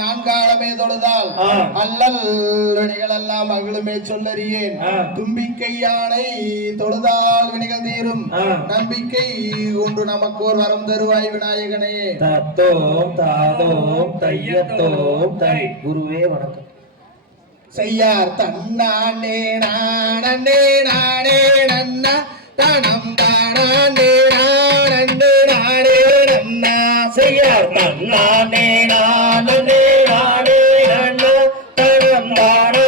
நான்காலமே தொழுதால் அல்லல் வினைகளெல்லாம் அகலுமே சொல்லறியேன். தும்பிக்கை யானை தொழுதால் வினைகள் தீரும். நம்பிக்கை ஒன்று நமக்கு ஒரு வரம் தருவாய் விநாயகனே. தத்தோம் தாதோம் தையத்தோம் தை. குருவே வணக்கம். செய்யார் தன்னானே நானே நானே நன்னா தனம் தானே நானே நானே நன்னா. செய்யார் தன்னானே நானே நானே நன்னா தனம் தானே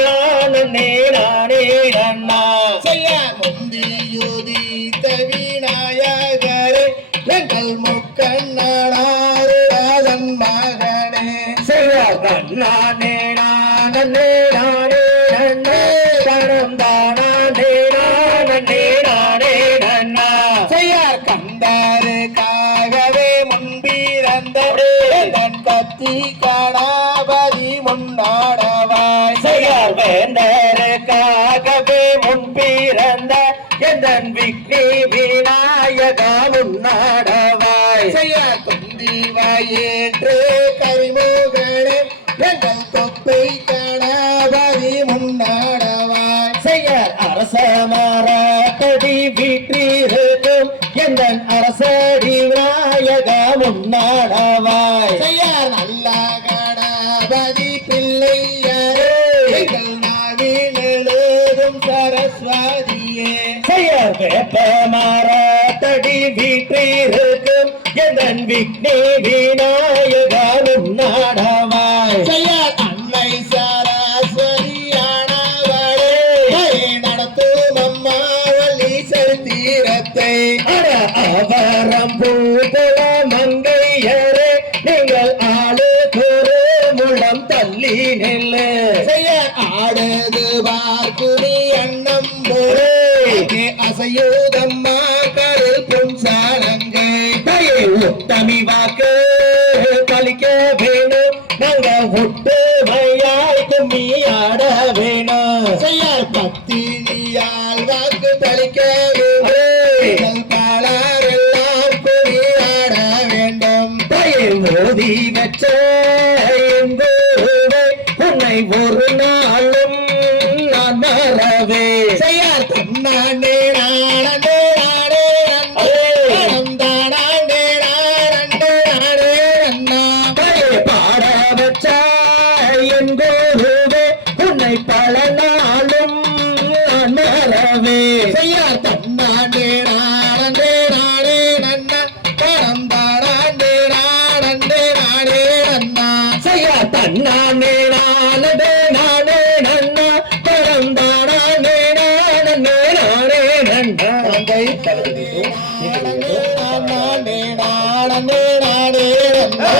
நானே நானே நன்னா. செய்யார் முந்தியுதித்த விநாயகரே எங்கள் முக்கண்ணனாருடன் மகனே. செய்யார் தன்னானே நானே நானே நன்னா தனம் தானே நானே நானே நன்னா. செய்யார் கந்தருக்காகவே முன்பிறந்த தன் கத்தி கணபதி முன்னாடவாய். செய்யார் வேந்தருக்காகவே முன்பிறந்த எந்தன் விக்னி விநாயகா முன்னாடவாய். செய்யார் துந்தி வயிற்று கரிமுகனே எங்கள் தொப்பை கணபதி முன்னாடவாய். செய்யார் அரச மரத்தடி வீற்றிருக்கும் எந்தன் அரசடி விநாயகா முன்னாடவாய். செய்யார் நல்ல கணபதி பிள்ளையரே எங்கள் நாவில் எழுதும் சரஸ்வதியே. செய்யார் வேப்ப மரத்தடி வீற்றிருக்கும் எந்தன் விக்னி விநாயகா முன்னாடவாய். செய்யார் அன்னை சரஸ்வதியானவளே நடத்தும் அம்மா வள்ளி சரித்திரத்தை. அவரம் பூதல மங்கையரே நீங்கள் ஆளு குரு முழம் தள்ளி நெல்லு. செய்யார் ஆடுது பார்க்குடி அண்ணம் போரே அசையோதம்மா கருள் பொன்சாலங்கை. உத்தமி வாக்கு கலிக்க வேணும் நாங்க ஒட்டு வையாய் கும்மி ஆட வேணும். செய்யார் பத்தினியால் வாக்கு தளிக்க வேண்டும் பாலாரெல்லாம் குடி ஆட வேண்டும். மோதி வச்ச உன்னை ஒரு நாளும் நான் மறவே. செய்யார் தன்னானே நானே நானே நந்தானே நானே நானே நன்னா. பாட வச்ச என் குருவே உன்னை பல நாளும் நான் மறவே. செய்யார் தன்னானே நானே நானே நன்னா நந்தானே நானே நானே நன்னா. செய்யார் தன்னானே நானே நானே நன்னா பரந்தானே நானே நானே நன்னா. நானே நானே நானே நன்னா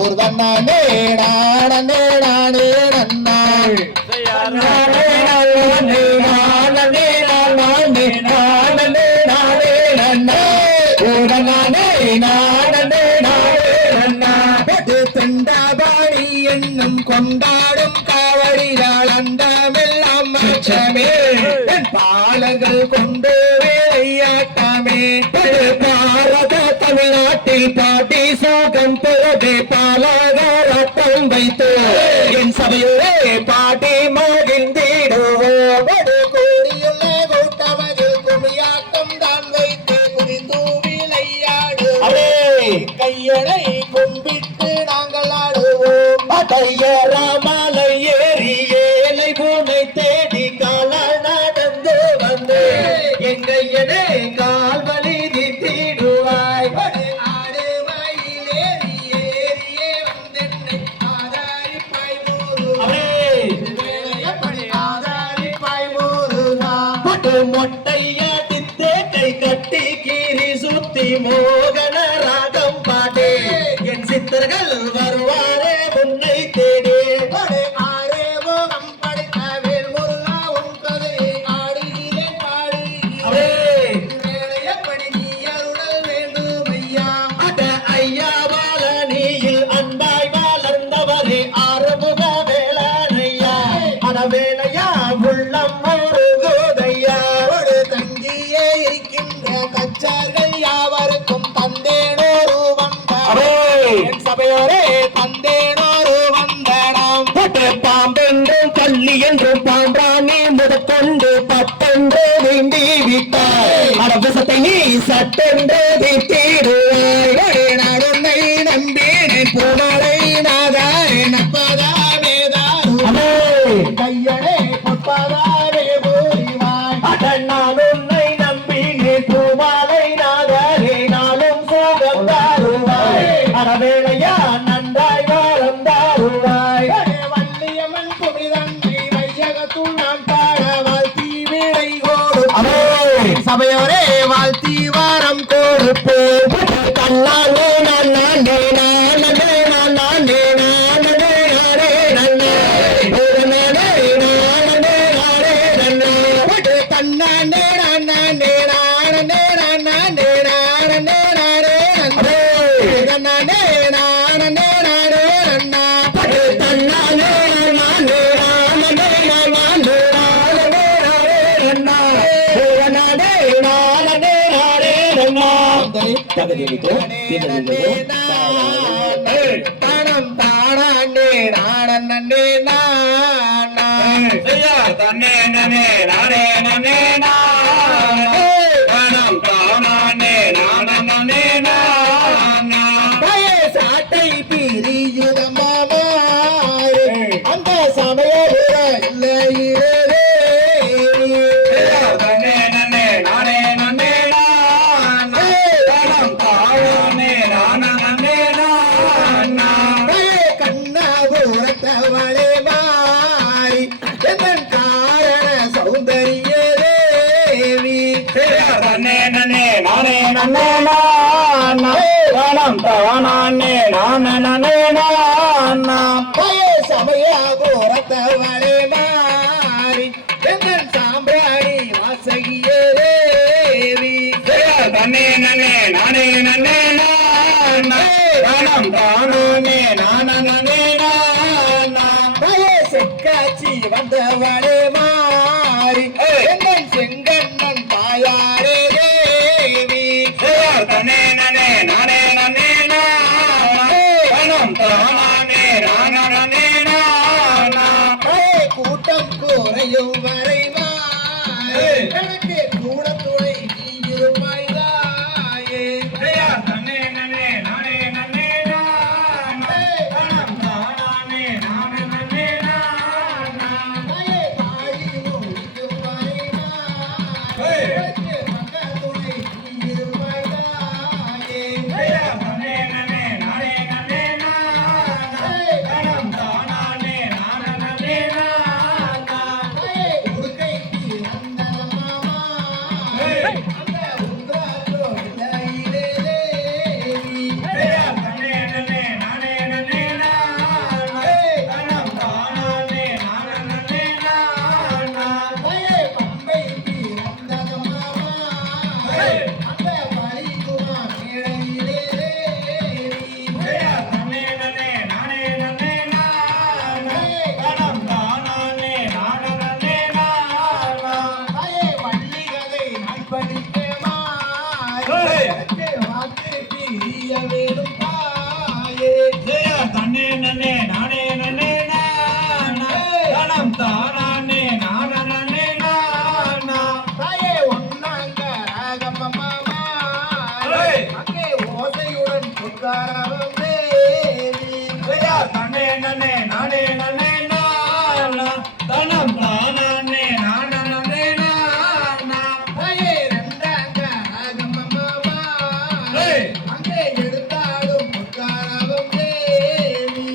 ஒரு தன்னானே நானே நானே நன்னா. நானே நானே நானே நானே நானே நானே நன்னா நானே நானே நானே நன்னா. தெண்டாபாணி என்னும் கொண்டாடும் காவடியால் அண்டமெல்லாம் மாற்றமே பாலர்கள் கொண்டு வேலையாட்டமே. பாரத தமிழ்நாட்டில் பாட்டி சோகம் பிறகு பாலகராட்டம் வைத்து என் சபையோரே பாட்டி மகிழ்ந்திடுவோம். கூடியுள்ள கூட்டமதில் குமியாட்டம் தான் வைத்து குறித்து விளையாடுவோம். கையடை கும்பிட்டு நாங்கள் ஆடுவோம். கையராமலை ஏறி ஏழை பூனை தேடி கால நடந்து வந்து எங்கையனே கால் வலி தீட்டிடுவாய். ஆடு மயில் ஏறி ஏறியே வந்தென்னை ஆதாரிப்பாய் ஆதாரிப்பாய் பட்டு மொட்டையா தித்தே கை கட்டி கீரி சுத்தி மோகன ராகம் பாடு என் சித்தர்கள் வருவாரே உன்னை தேடி. ஆரே மோகம் படைத்த வேல் முருகா உன் கதையை ஆடுகிறேன் பாடுகிறேன். எப்படி நீ அருளல் வேண்டும் ஐயா. அட ஐயா வாழனியில் அன்பாய் வளர்ந்தவரே ஆறுமுக வேலனையா. அட வேலையா உள்ளம் முருகுதையா. ஒரு தங்கியே இருக்கின்ற கச்சார்கள் யாவருக்கும் தந்தேனோரு வந்தார். என் சபையோரே தந்தேனோரு வந்தனம் ஒற்று பாம்பென்றும் கள்ளி என்றும் பாம்பானி முதற்கொண்டு பத்தென்று வேண்டி விட்டாய் அரபசத்தை நீ சட்டென்று தீர்த்திடுவாய் நான் உன்னை நம்பினேன் பூமலை நாதாரே நப்பதாவேதாரு கையடே பொற்பதாவே போரிவாய் நான் உன்னை நம்பினேன் பூமாலை நாதரே நாளும் சோகம் தாருவாய் அறவேளையா நன்றாய் வாழம் தாருவாய் வள்ளியம்மன் புனிதன்னை வையகத்துள் நான் பாட வாழ்த்தி வீடை கோடு சபையோரே வாழ்த்தி வாரம் கொடுப்பேன் கண்ணாலே நான் நானே நானே நானே நானே நானே நன்னே நானே நானே நானே நன்னே தன்னானே நானே நானே நானே நானே நானே தன்னானே நானே நானே நன்னா தன்னாலே நானே நானே நானே நானே நன்னா நானே நானே நானே நன்னா தகதினிக்கோ தீனதினிக்கோ தானம் தானே நானே நானா தன்னே நனே நானே நனே நானம் தானே நானே நானா சாட்டை பிரியுதம்மாறு அந்த சமயபுர இல்லையிலே தன்னே நனே நானே நனே நானம் தானே நானே நானா கண்ணாபுரத்தவளே மாறி எதன் காரண சௌந்தரிய தேவி தன்னே நனே நானே நனே நானம் தானே நானே நானா சமயபுரத்தவளே மாறி எதன் சாம்பிராணி வாசகிய தேவி தன்னே நனே நானே நனே நானம் தானே நானே நானா செக்காட்சி வந்தவளே மாறி எங்கள் செங்கண்ணன் தாயாரே தேவி தன்னே நனே நானே நனே நானம் தானே நானே நானா கூட்டம் குறையும் வரை மாறி எனக்கு கூட துணை நீ இருப்பாய் தாயே தன்னே நனே நானே நனே நானம் தானே நானே நானா தாயே தாழி முடிக்கும் வரை மாறி எனக்கு மக துணை நீ இருப்பாய் தாயே தன்னே நனே நானே நனே நானம் தானே நானே நானா தாயே உடுக்கைக்கு வந்ததம்மா அந்த உங்களாலோ இல்லையிலே தேவி தன்னே நனே நானே நனே நானம் தானே நானே நானா தாயே பம்பைக்கு வந்ததம்மா அந்த பலிக்குமா மேடையிலே தேவி தன்னே நனே நானே நனே நானம் தானே நானே நானா தாயே வள்ளிகதை நான் படிக்கமா எனக்கு வாக்கு தீய வேணும் தாயே தன்னே நனே நானே நனே நானம் தானே நானே நானா தாயே ஒன்னாங்க ராகமம்மா அங்கே ஓசையுடன் புக்காரவம் தேவி தன்னே நனே நானே நனே தானம் தானே நானே நானா தாயே ரெண்டாங்க ராகமம்மா அங்கே எடுத்தாடும் புக்காரவம் தேவி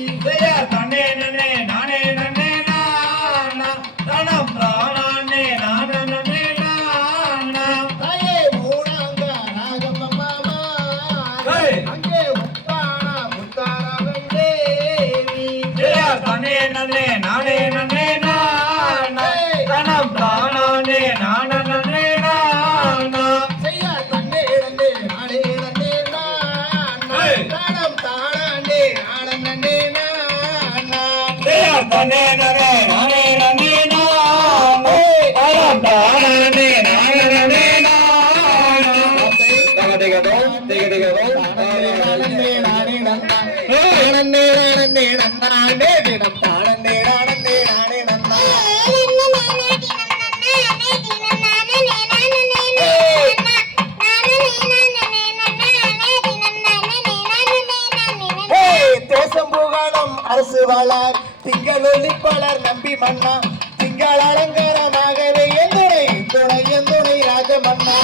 நானே நானே நன்னானே தினம் தானே நானே நானே நன்னா தேசம் புகழும் அரசு வளார் திங்கள் ஒளிப்பலர் நம்பி மன்னா திங்கள் அலங்காரமாகவே எந்துணை துணை எந்துணை ராஜமன்னா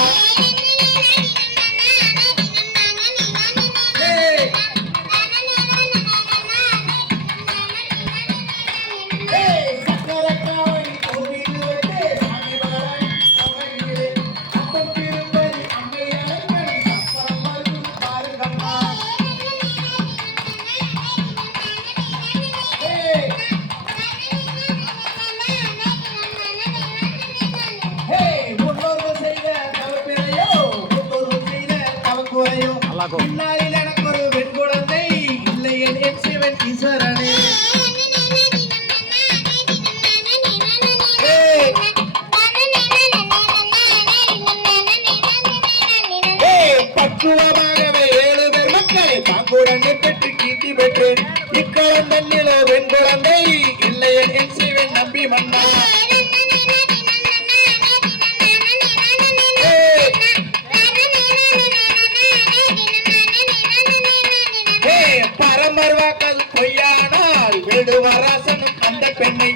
பின்னாளில் எனக்கு ஒரு பெண் குழந்தை இல்லை என் சிவன் ஈஸ்வரனே பக்குவமாகவே 7 பேர் மக்களை பாங்குடனே பெற்று கீர்த்தி பெற்றேன் இக்களம் தன்னிலோ பெண் குழந்தை இல்லை என் சிவன் நம்பி மன்னா பரமர்வாக்கல் பொய்யானால் வேடுவராசனும் அந்த பெண்ணை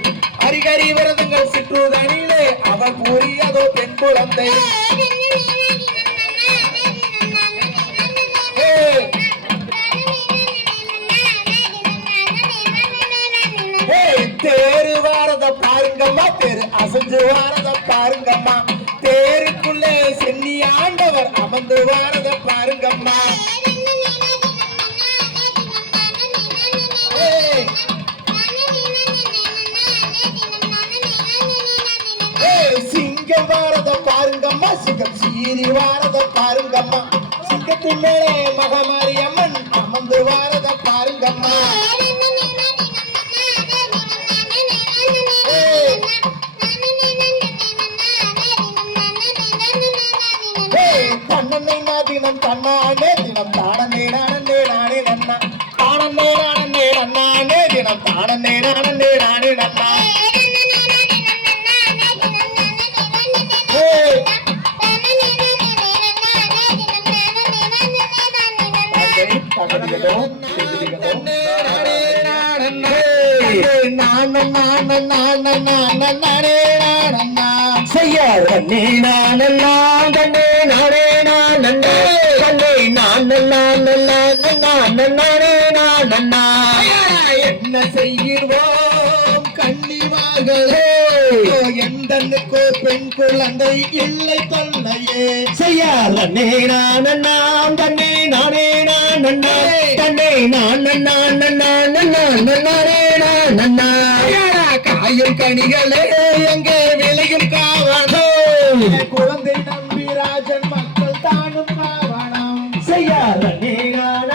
அரிகரி விரதங்கள் சிற்றுதனிலே அவர் கூறியதோ பெண் குழந்தை தேரு வாரத பாருங்கம்மா தேரு அசைஞ்சு வாரத பாருங்கம்மா தேருக்குள்ளே சென்னி ஆண்டவர் அமர்ந்து வாரத பாருங்கம்மா சிங்கம் வாரத பாருங்கம்மா சிங்கம் சீரி வாரத பாருங்கம்மா சிங்கத்தின் மேலே மகமாரி அம்மன் அமர்ந்து வாரத பாருங்கம்மா தன்னனை தினம் தன்னானே தினம் தானே நானே நானே நன்னா தானே நானே நன்னானே தினம் தானே நானே நானே நன்னா என்ன செய்கிறோம் கன்னிமார்களே எந்தனுக்கோ பெண் குழந்தை இல்லை தொல்லையே செய்யாத நேரான தன்னை நானே நன்னா தன்னை நன்னா காயும் கனிகளே எங்கே விளையும் காவணம் குழந்தை நம்பி ராஜன் மக்கள் தானும் காவணம் செய்யாத நேரான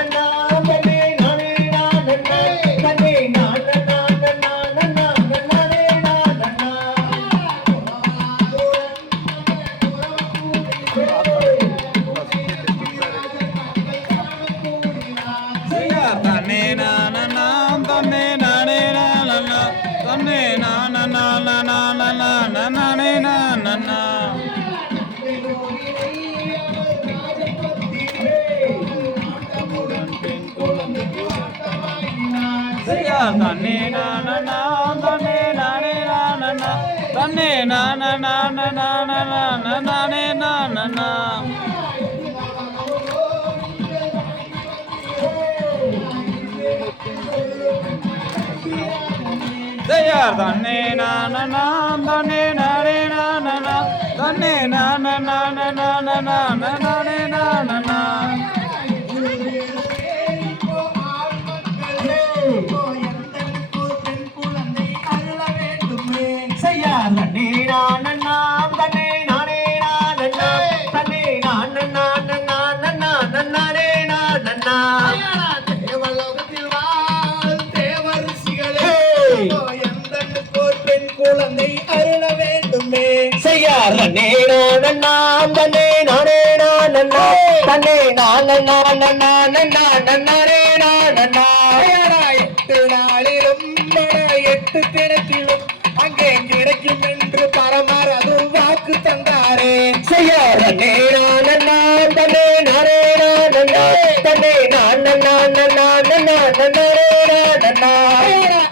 தன்னை நானே நன்னா தன்னை குழந்தை அருள வேண்டுமே செய்யார்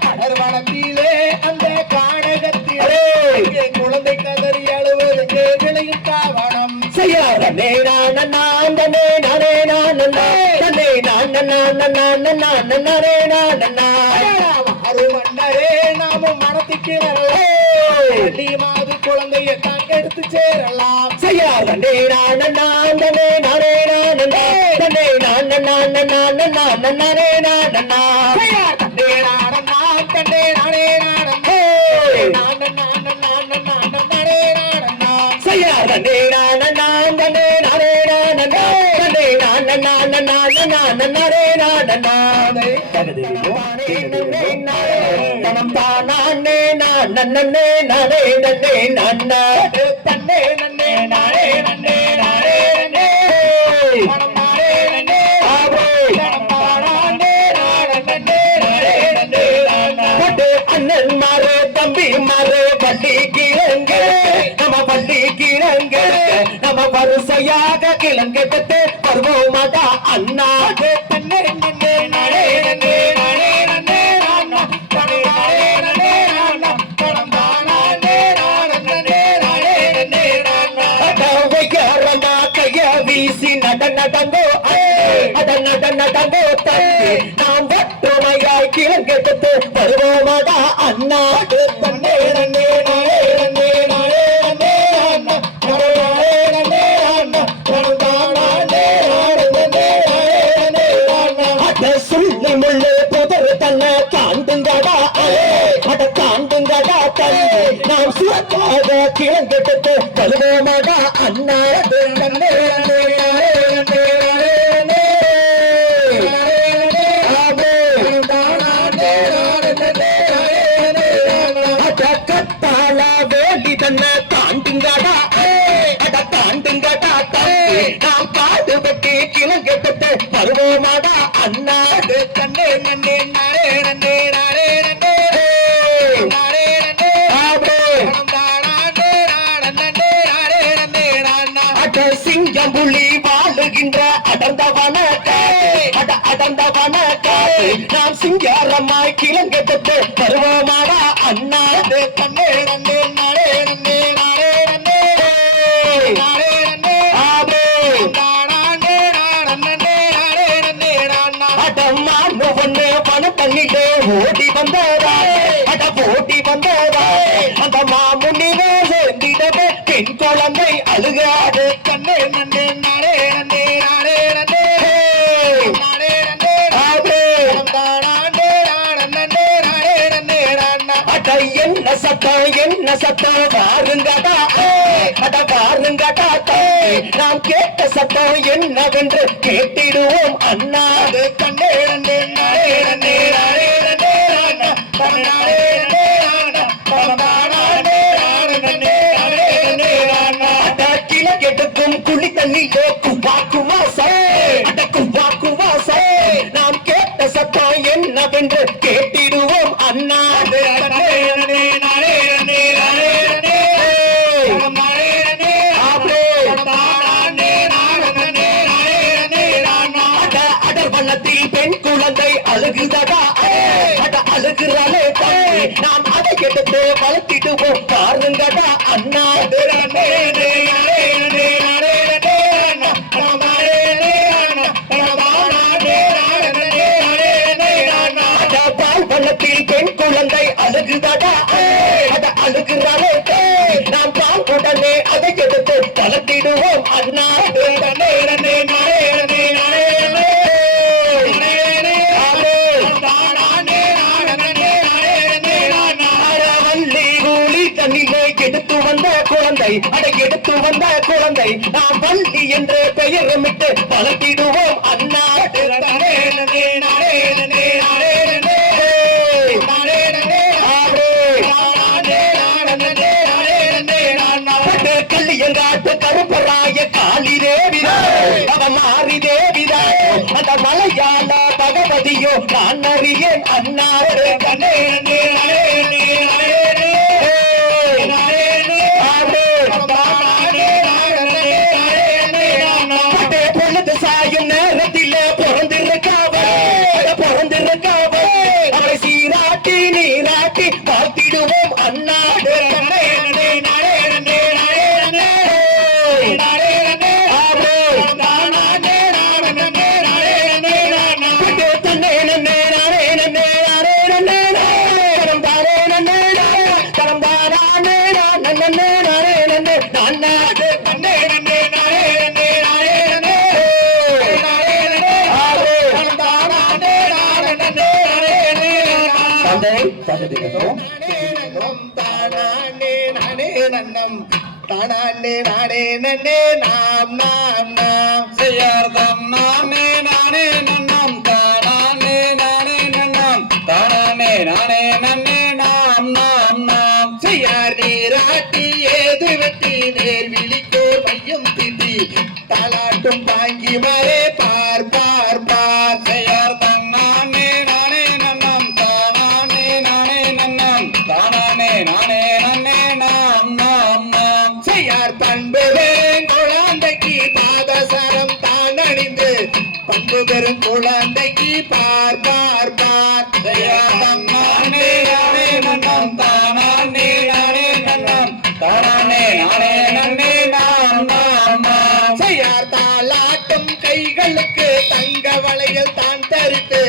அடர்வனத்திலே அந்த காடகத்திலே இங்கே குழந்தை கதறி அழுவது விளையும் காவணம் செய்யாதே நானே மன்னரே நாமும் மனத்திக்கிறே மாது குழந்தையை தான் எடுத்து சேரலாம் செய்யாதே நானே அண்ணன் மாறு தம்பி மாறு பள்ளி கிழங்கு நம்ம பள்ளி கிழங்கு நம்ம வரிசையாக கிழங்கெடுத்து வருவோமாடா அண்ணா தன்னே நன்னே நாளே நன்னே நாளே நன்னே நானா தனே நாளே நன்னே நானா தனம் தானே நானே நாளே நன்னே நானா அடவையரமா கைய வீசி நடந்தோ நடந்தோ தம்பி நாம் ஒற்றுமையாய் கிழங்கெடுத்து வருவோமாடா அண்ணா தன்னே நன்னே நாளே நன்னே நாளே நன்னே நானா தனே நாளே நன்னே நானா தனம் தானே நானே நாளே நானா அட சொல்லி முள்ளு புதர் தன்னை காண்டுங்கடா அட காண்டுங்கடா தம்பி நாம் சுரக்காக கிழங்கெடுத்து வருவோமாடா அண்ணா தன்னே நன்னே நாளே நன்னே நாளே நன்னே தாண்டுங்கடா அட தாண்டுங்கடா தம்பி நாம் காடு வெட்டி கிழங்கெடுத்து வருவோமாடா அண்ணா கண்ணே நன்னே நாளே நன்னே நாளே நன்னே நாளே நன்னே அட சிங்கம் புலி வாழுகின்ற அடர்ந்தவன அடர்ந்தவன நாம் சிங்காரமாய் கிழங்கெடுத்து வருவோமாடா அண்ணா கண்ணே நன்னே நாளே நன்னே நாளே நன்னே நாளே நன்னே அடம்மான்னு ஒண்ணு பண தண்ணிலே ஓடி வந்ததா அட ஓடி வந்ததா அந்த மாமுனிவே சேர்ந்திடவே பெண் குழந்தை அழுகாது கண்ணே நன்னே நாளே நன்னே நாளே நன்னே நாளே நன்னே அட என்ன சத்தம் பாருங்கடா அட பாருங்கடா நாம் கேட்ட சத்தம் என்னவென்று கேட்டிடுவோம் அண்ணா கண்ணே நன்னே நாளே நன்னே நாளே நன்னே நானா நாளே நன்னே நானா தானே நன்னே நாளே நன்னே நானா அட கிழக்கெடுக்கும் குழி தண்ணியோ குவாக்குவாசை அட குவாக்குவாசை நாம் கேட்ட சத்தம் என்னவென்று கேட்டிடுவோம் அண்ணா கண்ணே நன்னே நாளே நன்னே நாளே நன்னே நாளே நன்னே அடர் வண்ணத்தில் பெண் குழந்தை அழுகுதடா அட அழுகிறாளே தம்பி நாம் அதை எடுத்து வளர்த்திடுவோம் பாருங்கடா அண்ணா பால் வண்ணத்தில் பெண் குழந்தை அழுகுதடா அட அழுகிறாளே நாம் பால் உடனே அதை எடுத்து வளர்த்திடுவோம் அண்ணா நன்னே நன்னே நாளே நன்னே நாளே எடுத்து வந்த குழந்தை அடை எடுத்து வந்த குழந்தை நாம் வள்ளி என்று பெயரமிட்டு வளர்த்திடுவோம் அண்ணா நன்னே நன்னே நாளே நன்னே நாளே நன்னே நாளே நன்னே கல்லியங்காட்டு கருப்பராய காளி தேவிதா அவ மாறி தேவிதா அந்த மலையாள பகவதியோ நான் அறியேன் அண்ணா கண்ணே நன்னே நாளே நன்னே நாளே பொழுது சாயும் நேரத்தில பிறந்திருக்காவ தந்தை தகதிகதோம் நானே நன்னம் தானே நானே நன்னம் தானே நானே நன்னே நாம் நாம் நாம் செய்யார் தன்னானே நானே நன்னம் தானே நானே நன்னம் தானே நானே நன்னே நாம் நாம் நாம் செய்யார் நீராட்டி ஏது வெட்டி நேர் விழிக்கோர் மையம் திட்டி தாலாட்டும் பாங்கி மரே பார் பார் பார் செய்யார் தன்னானே நானே நன்னம் தானே நானே நன்னம் தானே நானே நன்னே நாம் நாம் நாம் செய்யார் பண்பு குழந்தைக்கு பாதசரம் தான் அணிந்து பண்பு பெரும் குழந்தைக்கு பார் பார் பார் செய்யார் தன்னானே நானே நன்னம் தானே நானே நன்னம் தானே நானே நன்னே நாம் நாம் நாம் செய்யார் தாலாட்டும் கைகளுக்கு தங்க வளையல் தான் தரித்து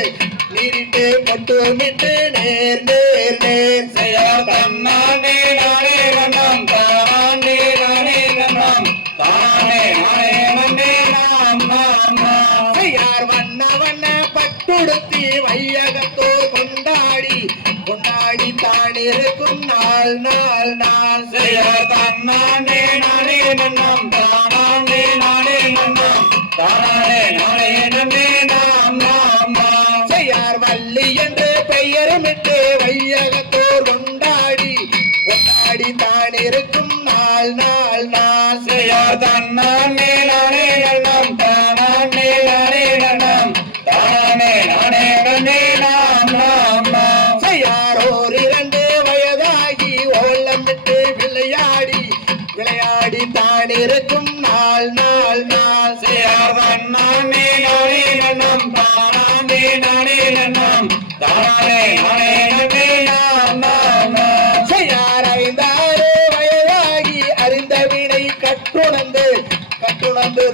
நீரிட்டு பொட்டுமிட்டு நேர் நேர் நேர் செய்யார் தன்னானே நானே நன்னம் தானே நானே நன்னம் தானே நானே நன்னே நாம் நாம் நாம் செய்யார் வண்ண வண்ண பட்டுடுத்தி வையகத்தோர் கொண்டாடி கொண்டாடி தான் இருக்கும் நாள் நாள் நாள் செய்யார் தன்னானே நானே நன்னம் தானே நானே நன்னம் தானே நானே நன்னே நாம் நாம் நாம் செய்யார் வள்ளி என்று பெயருமிட்டு வையகத்தோர் கொண்டாடி கொண்டாடி தான் இருக்கும் நாள் நாள் நாள் செய்யார் தன்னானே நானே நன்னம் தானே நானே நன்னம் தானே நானே நன்னே நாம் நாம் நாம் செய்யார் ஓர் 2 வயதாகி ஓலமிட்டு விளையாடி விளையாடி தான் இருக்கும் நாள் நாள் நாள் செய்யார் தன்னானே நானே நன்னம் தானே நானே நன்னம் தானே நானே நன்னே நாம் நாம் நாம் செய்யார் 5 வயதாகி அறிந்த வினை கட்டுணர்ந்து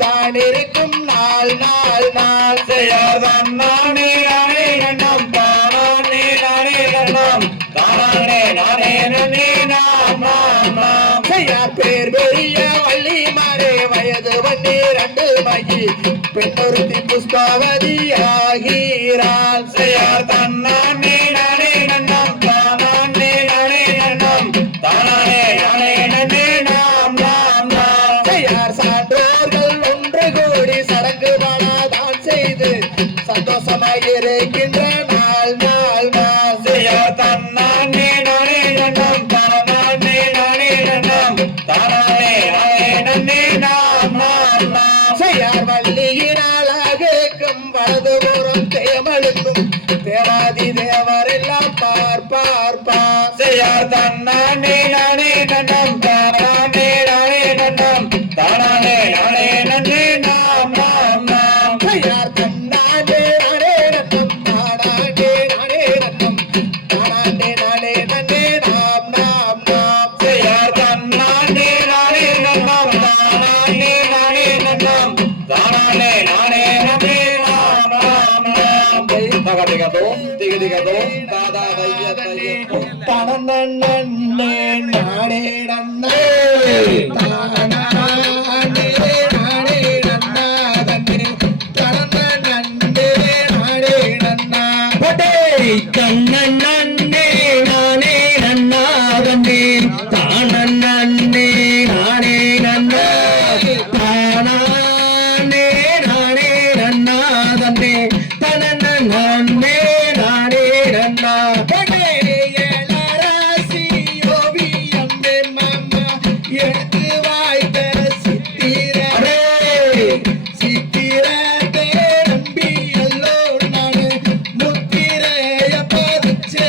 தான் இருக்கும் நாள் நாள் நாள் செய்யார் தன்னானே நானே நன்னம் தானே நானே நன்னம் தானே நானே நன்னே நாம் நாம் நாம் செய்யார் பேர் பெரிய வள்ளி மாறே வயது 12 மகி பெண்ணொருத்தி புஷ்பாவதி ஆகிறாள் செய்யார் தன்னானே நானே நன்னம் தானே நானே நன்னம் தானே நானே நன்னே நாம் நாம் நாம் செய்யார் சான்றோர்கள் ஒன்று கூடி சடங்கு பாடாதான் செய்து சந்தோஷமாயிருக்கின்ற நாள் நாள் நாள் செய்யார் தன்னானே நானே நன்னம் தானே நானே நன்னம் தானே நானே நன்னே நாம் நாம் நாம் செய்யார் வள்ளியினால் அகேக்கும் வலதுபுறம் தேமழுக்கும் தேவாதி தேவரெல்லாம் பார் பார் பார் செய்யார் தன்னானே நானே நன்னம் தானே நானே நன்னம் தானே நானே நன்னே நாம் நாம் நாம் செய்யார் தன்னானே நானே நன்னம் தானானே நானே நன்னம் தானானே நானே நன்னே நாம் நாம் நாம் செய்யார் தன்னானே நானே நன்னம் தானே நானே நன்னம் தானே நானே நன்னே நாம் நாம் நாம் தகதிகதோம் திகதிகதோம் தாதா தைய தைய தனனன்னே நானே நன்னே தானானே நானே நன்னாதன்னே தனனன்னே நானே நன்னா கண்ணே நானே நன்னாதன்னே தானே நானே நன்னா தானே நானே நன்னாதன்னே தனனே நானே நன்னா ஏழராசி ஓவியம் மாமா எனக்கு வாய்த்த சித்திரே சித்திரத்தை நம்பி எல்லோ நானு முத்திரைய பதிச்சே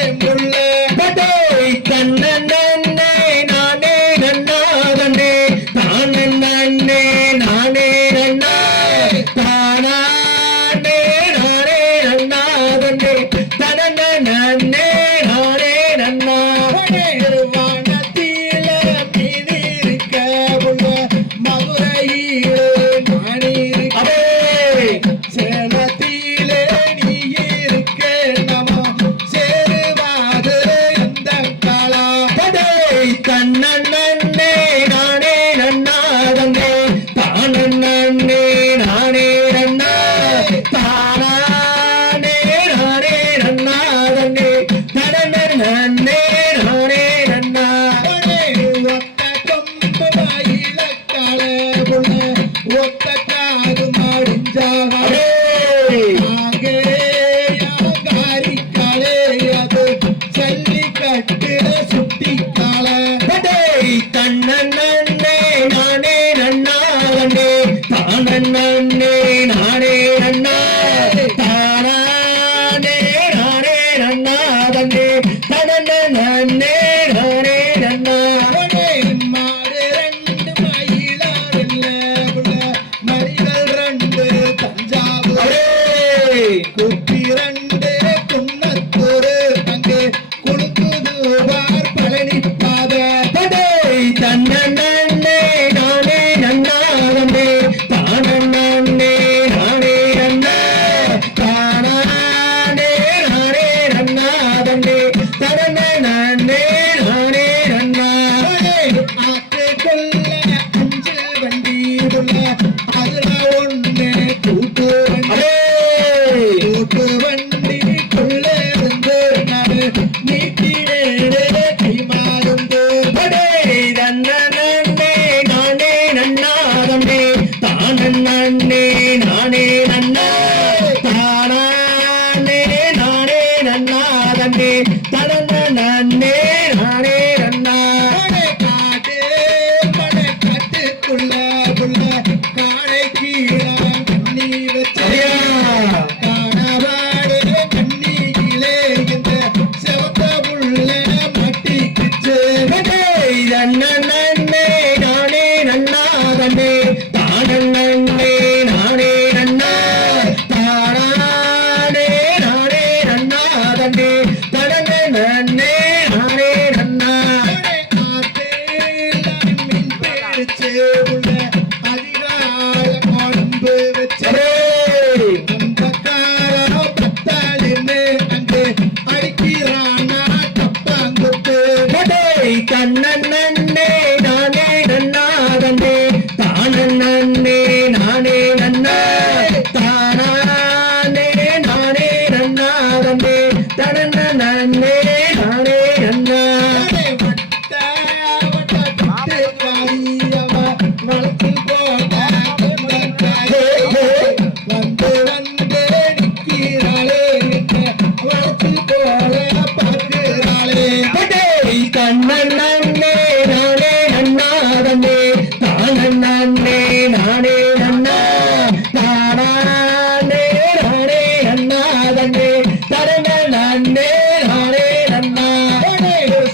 நன்னே நானே நன்னா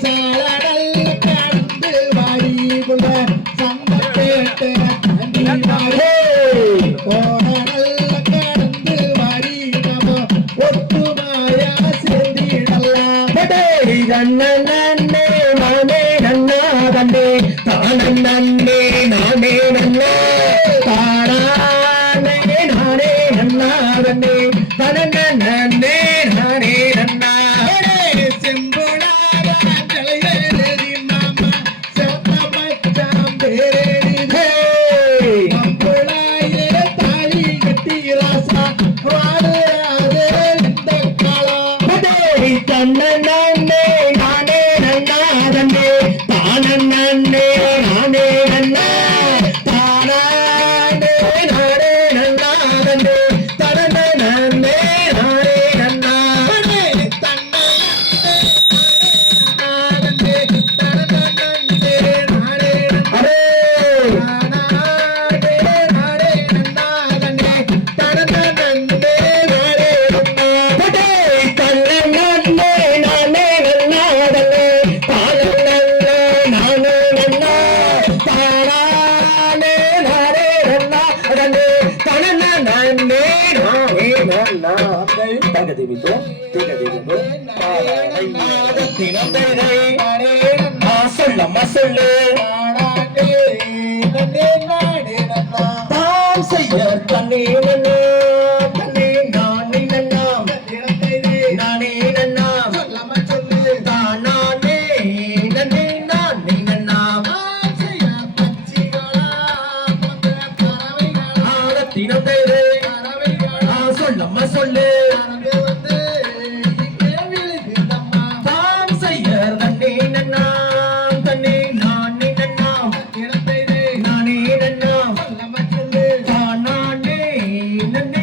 சாலடல் கடந்து வாடி புள்ள சந்தப்பேட்டு கோடல் கடந்து வாடி நம ஒத்துமாயா சேர்ந்திடலாம் நன்னே நானே நன்னா தன்னே தானே நானே நன்னா தானே நானே நன்னா தன்னே தனே நானே நன்னா செம்புளார ஜலையேறி மாமா செப்பமச்சாம் பேரேறி அம்புளாயே தாலி கட்டி ராசா வாடுறாதே இந்த காலம் தன்னே நானே நன்னா தன்னே தானே நானே நன்னா தானே நானே நன்னா தன்னே தனே நானே நன்னா சொல்லம்மா சொல்லு தாம் செய்ய தன்னே நன்னா தன்னே நானே நன்னா நானே நன்னா தானே நன்னே நானே நன்னா தினத்தை சொல்லம்மா சொல்லு தாம் செய்ய தன்னே நன்னா தன்னே நானே நன்னா நானே நன்னா தானே நன்னே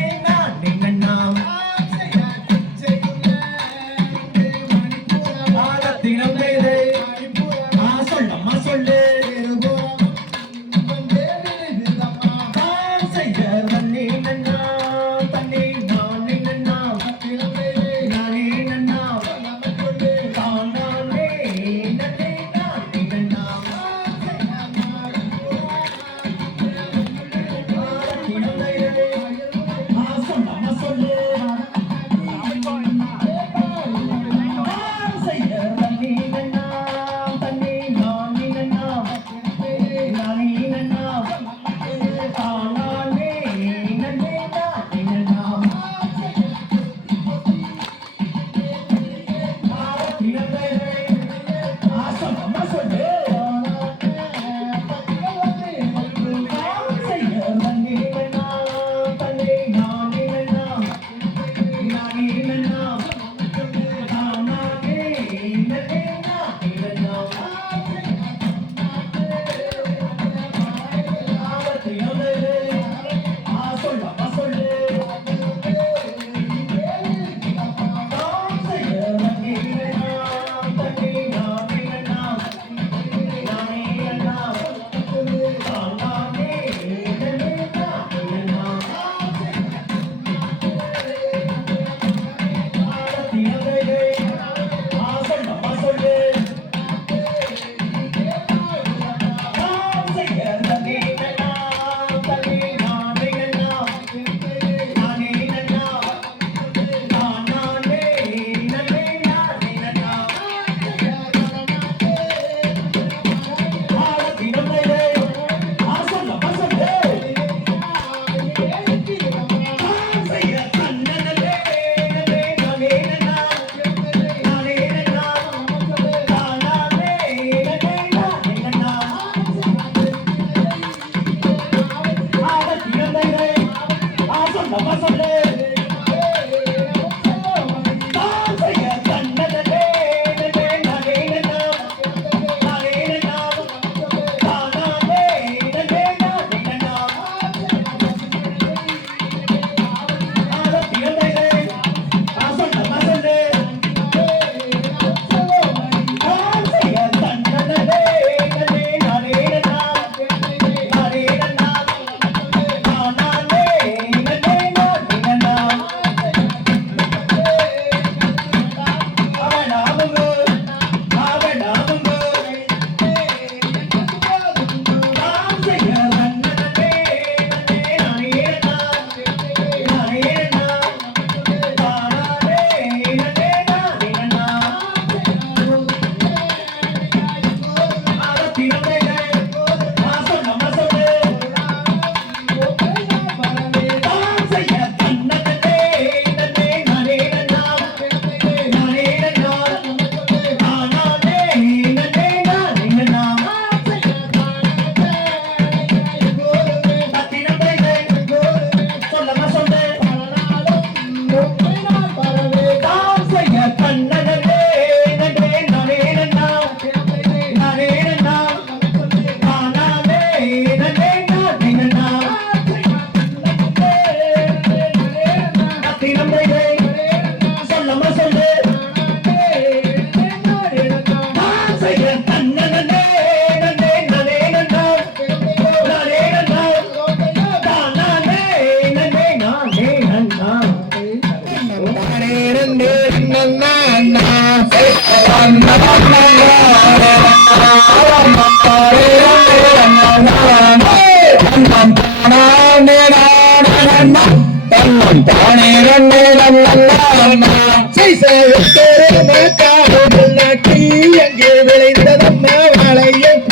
எங்கே விளைந்ததம்ம வாழையும்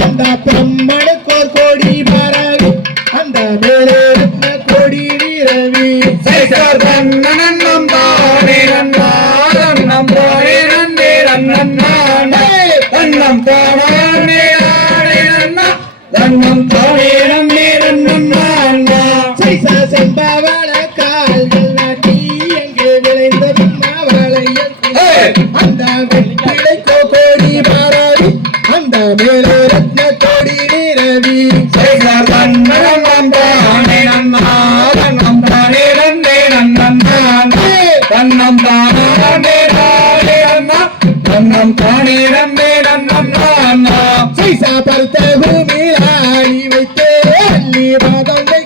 அந்த பிரம்மனுக்கோர் கோடி பரவி அந்த மேலே கோடி நிறவி செம்பவள கால்கள் நாட்டி எங்கே விளைந்ததம்ம வாழையும் அந்த வெற்றிலைக்கோ கோடி பரவி அந்த மேலே ரத்ன கோடி நிறவி பருத்த பூமியாடி வைத்தே அள்ளி பாதங்கை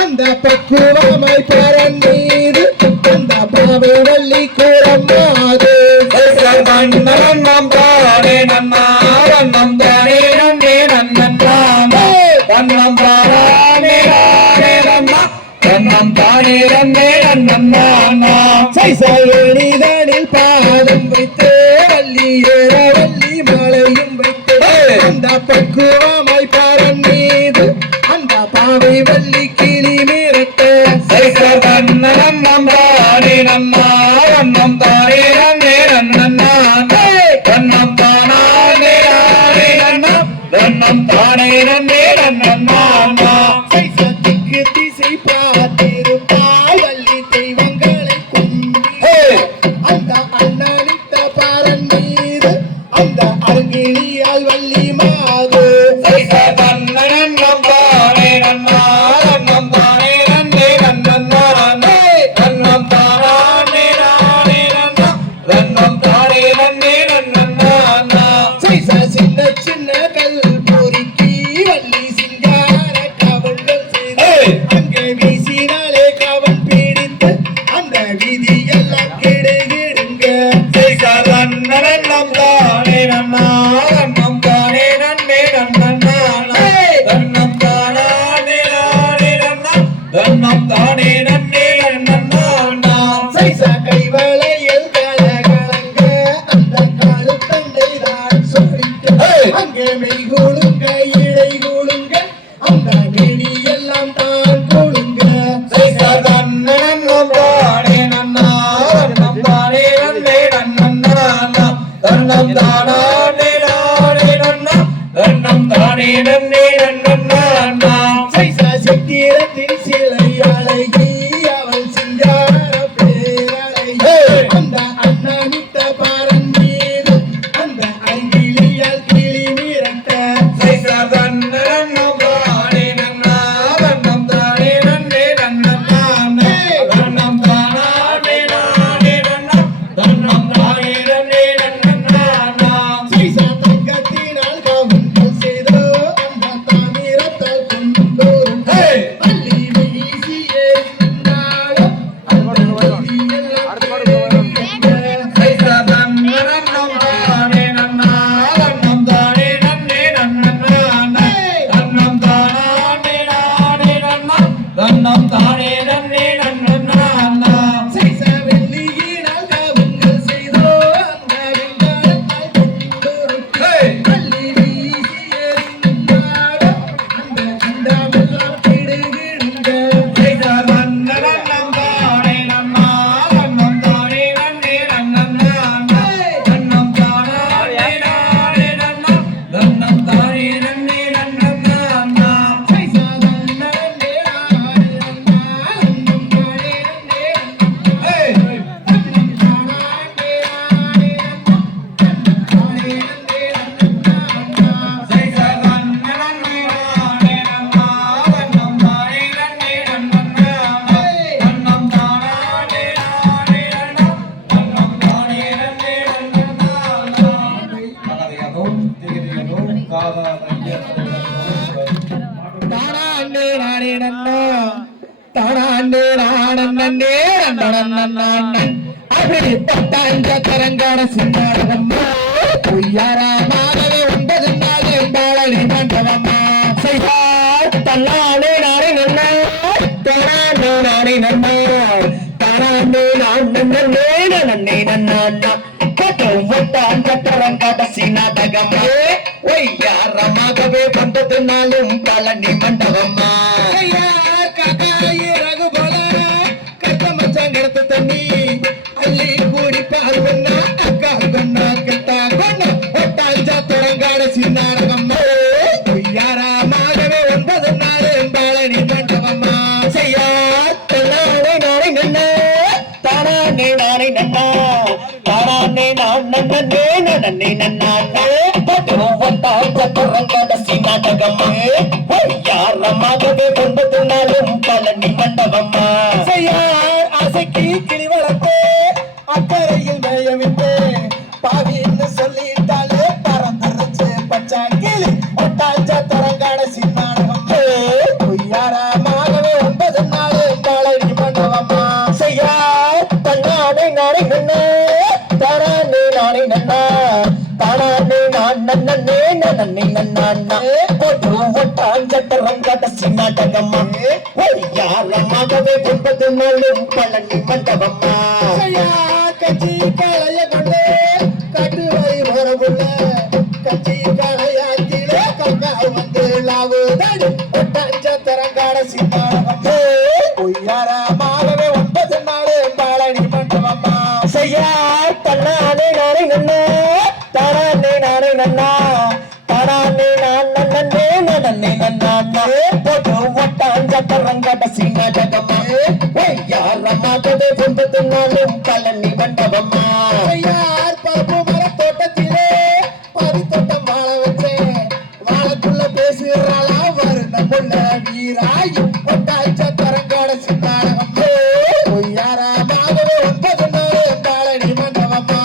அந்த பக்குவமை பரந்தீது அந்த பாவை வள்ளி கூறம்மாது நீதனில் பாதம் வைத்து வள்ளி ஏற வள்ளி மலையும் வைத்து அந்த பக்குவமாய் பரந்தீது அந்த பாவை வள்ளி கிளி மிரட்ட சத்திக்கு திசை பார்த்திருப்பாய் வள்ளி தெய்வங்களை கொண்டு அந்த அண்ணனித்த பாரன் மீது அந்த அருகிலியால் வள்ளி மாது சின்ன சின்ன கல் பொறுக்கி வள்ளி சிங்கார கவல்கள் செய்து அங்கே வீசினாலே கவன் பிடித்து அந்த வீதி எல்லாம் கெடுகிடுங்க கைவளையில் கலகலங்க அந்த கழுத்தண்டை தான் சொல்லிட்டு அங்கே மெய் கூழுங்க இடை கூழுங்க அந்த வெளி எல்லாம் தான் கூழுங்க சித்திரத்தில் சிலை அழகி அவள் சிங்கார பேரழகி அந்த அண்ணனித்த பாரன் மீது அந்த அங்கிலியால் கிளி மிரட்ட தங்கத்தினால் கவுன்கள் செய்தோ அந்த பட்டாஞ்சரங்கான சின்னாடகம்மா பொய்யாராமாகவே 9 நாள் பாழனி மண்டபம்மா தன்னானே நானே நன்னா தானே நானே நன்னா தானே நான் நன்னே நன்னே நன்னா கட்டரங்காட்ட நாடகம்மா ஒய்யாரமாகவே 9 நாளும் பழனி மண்டபம்மா ரகு போல கட்ட மச்சாங்கடத்து தண்ணி அள்ளி கூடி பால் கொண்டா அக்கா கொண்டா கட்டா கொண்டா ஒட்டாஞ்சரங்கான சின்னாடகம்மா பொய்யாராமாகவே 9 நாள் பாழனி மண்டபம்மா தன்னானே நானே நன்னா தானே நானே நன்னா தானே நான் நன்னே நன்னே நன்னா நாடகம்மா யாரமாகவே 9 நாளும் பழனி மண்டபம்மா ஆசைக்கு கிளி வளர்த்து அக்கறையில் மேயவிட்டு பாவின்னு சொல்லிட்டாலே பறந்துருச்சு பச்சை கிளி ஒட்டாஞ்சரங்கான சின்னாடகம் பொய்யாராமாகவே 9 நாள் பழனி மண்டபம்மா தன்னானே நானே நன்னா தானே நானே நன்னா தானே நான் நன்னே நன்னே நன்னா ஒட்டாஞ்சரங்காட்ட நாடகம்மா யாரமாகவே 9 நாளும் பழனி மண்டபம்மா கட்சி களைய கொண்டு கட்டு வை வரவுள்ள கட்சி களையாத்திலே கங்கா வந்து லாவுதடி ஒட்டாஞ்சரங்கான சின்னாடகம் பொய்யாராமாகவே 9 நாள் பழனி மண்டபம்மா தன்னானே நானே நன்னா தானே நானே நன்னா தானே நான் நன்னே நன்னே நன்னா ஒட்டாஞ்சரங்காட்ட நாடகம்மா யாரமாகவே 9 நாளும் பழனி மண்டபம்மா பருப்பு மர தோட்டத்திலே பரித்தோட்டம் வாழ வச்சேன் வாழக்குள்ள பேசுறாளா வருணமுள்ள வீராயி ஒட்டாஞ்சரங்கான சின்னாடகம் பொய்யாராமாகவே 9 நாள் பழனி மண்டபம்மா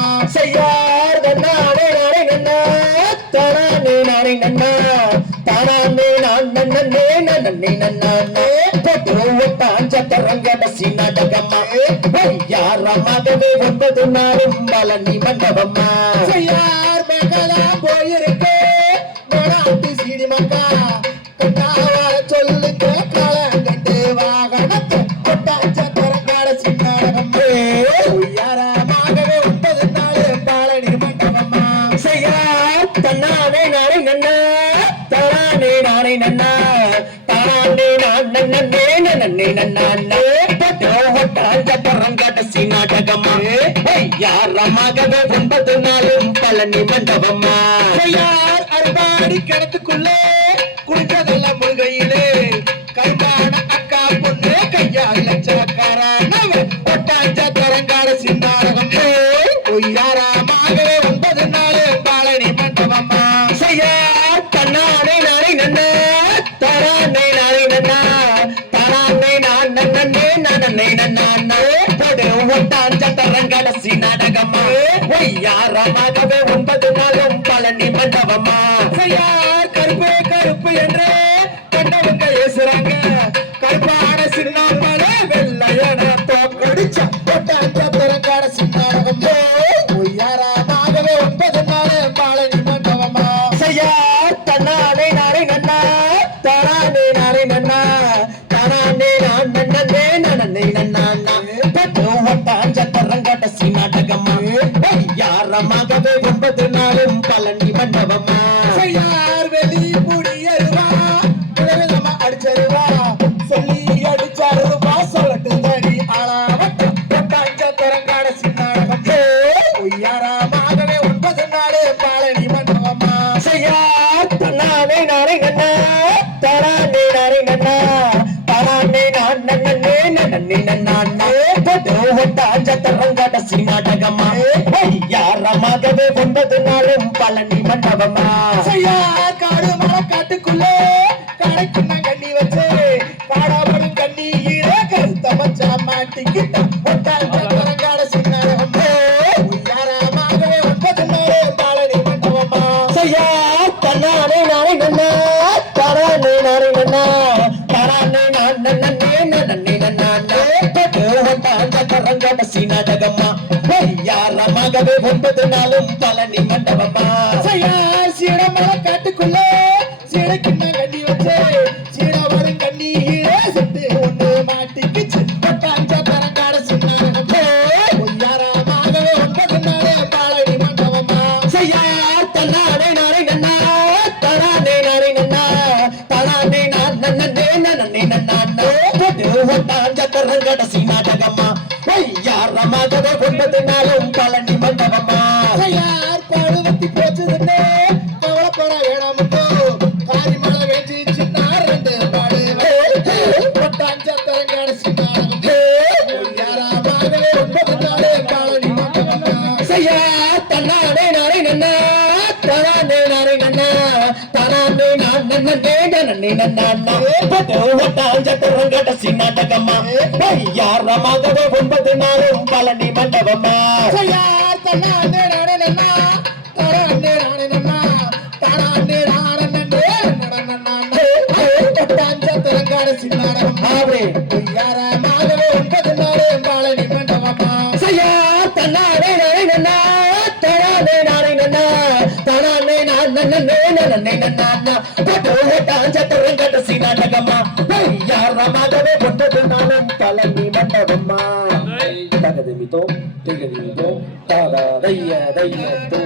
தன்னானே நானே நன்னா தானே நானே நன்னா தானே நான் நன்னே நன்னே நன்னா ஒட்டாஞ்சரங்காட்ட நாடகம்மா யாரமாகவே 9 நாளும் பழனி மண்டபம்மா மேகலா போயிருக்கு நாட்டு சீடி மக்கா கட்டாவார சொல்லுங்க காலங்கண்டு வாகனத்தை ஒட்டாஞ்சரங்கான சின்னாடகம் யாரமாகவே 9 நாள் பழனி மண்டபம்மா தன்னானே நானே நன்னா தானே நானே நன்னா தானே நான் நன்னே நன்னே நன்னா ஒட்டாஞ்சரங்காட்ட நாடகம்மா யாரமாகவே 9 நாளும் பழனி மண்டபம்மா அறுபாடி கிணத்துக்குள்ளே குடிச்சதெல்லாம் முழுகையிலே கருப்பான அக்கா பொண்ணு கையால் லட்சக்காரான ஒட்டாஞ்சரங்கான சின்னாடகம் பொய்யாராமாகவே 9 நாள் பழனி மண்டபம்மா தன்னானே நானே நன்னா தானே நானே நன்னா தானே நான் நன்னே நன்னே நன்னா ஒட்டாஞ்சரங்காட்ட நாடகம்மா யாரமாகவே 9 நாளும் பழனி மண்டபம்மா கருப்பு கருப்பு என்று கண்டவங்க ஏசுறாங்க கருப்பான சின்னாமல வெள்ளையன தோக்கடிச்ச ஒட்டாஞ்சரங்கான சின்னாடகம் யாரமாகவே 9 நாள் பழனி மண்டபம்மா தன்னானே நானே நன்னா தானே நானே நன்னா தானே நான் நன்னே நன்னே நன்னா ஒட்டாஞ்சரங்காட்ட நாடகம்மா யாரமாகவே 9 நாளும் பழனி மண்டபம்மா வெளி புடியருவா விதவிதமா அடிச்சருவா சொல்லி அடிச்சாருவா சொல்லட்டு தடி ஆளாவட்ட ஒட்டாஞ்சரங்கான சின்னாடகம் யாரமாகவே 9 நாள் பழனி மண்டபம்மா தன்னானே நானே நன்னா தானே நானே நன்னா தானே நான் நன்னே நன்னே நன்னா ஒட்டாஞ்சரங்காட்ட நாடகம்மா யாரமாகவே 9 நாளும் பழனி மண்டபம்மா காடு மர காட்டுக்குள்ளே கடைக்குன்னா கண்ணி வச்சு காடாபடும் கண்ணீரே கருத்த மச்சா மாட்டிக்கிட்ட ஒட்டாஞ்சரங்கான சின்னாடகம் யாரமாகவே 9 நாள் பழனி மண்டபம்மா தன்னானே நானே நன்னா தானே நானே நன்னா தானே நான் நன்னே நன்னே நன்னா ஒட்டாஞ்சரங்காட்ட நாடகம்மா ஒய்யாரமாகவே 9 நாளும் பழனி மண்டபமா செய்யார் சீடமலை காட்டுக்குள்ள சீடக்கிண்ண கண்ணி வச்சு சீட வரும் கண்ணி செத்து ஒண்ணு மாட்டிக்கிச்சு பட்டாஞ்ச தரங்காட சின்னாரகமே ஒய்யாரமாகவே 9 நாளே பழனி மண்டபமா செய்யார் தன்னானே நானே நன்னா தனானே நானே நன்னா தனானே நான் நன்னே நன்னே நன்னா ஒட்டாஞ்ச கடைசி நாடகமா ஒய்யாரமாகவே 9 நாளும் பழனி மண்டபமா செய்யார் பாடுவத்தி போச்சுதுன்னே கவலைப்பட வேணாமுக்கோ காரிமலை வேச்சி சின்ன 2 பாடு பட்டாஞ்ச தரங்காட சின்னாரகமே ஒய்யாரமாகவே 9 நாளே பழனி மண்டபமா செய்யார் தன்னானே நானே நன்னா தனானே நானே நன்னா தனானே நான் நன்னே நன்னே நன்னா ஒட்டாஞ்ச கடைசி நாடகமா ஒய்யாரமாகவே 9 நாளும் பழனி மண்டபமா செய்யார் தன்னானே நானே நன்னா தரானே நானே நன்னா தரானே நானே நன்னே நன்னா பட்டாஞ்ச தரங்காட சின்னாரகம் ஒய்யாரமாகவே 9 நாளே பழனி மண்டபமா செய்யார் தன்னானே நானே நன்னா தனானே நானே நன்னா தனானே நான் நன்னே நன்னே நன்னா ஒட்டாஞ்ச கடைசி நாடகமா ஒய்யாரமாகவே 9 நாளும் பழனி மண்டபமா தகதிமிதோ திகதிமிதோ தாதா தைய தைய தோ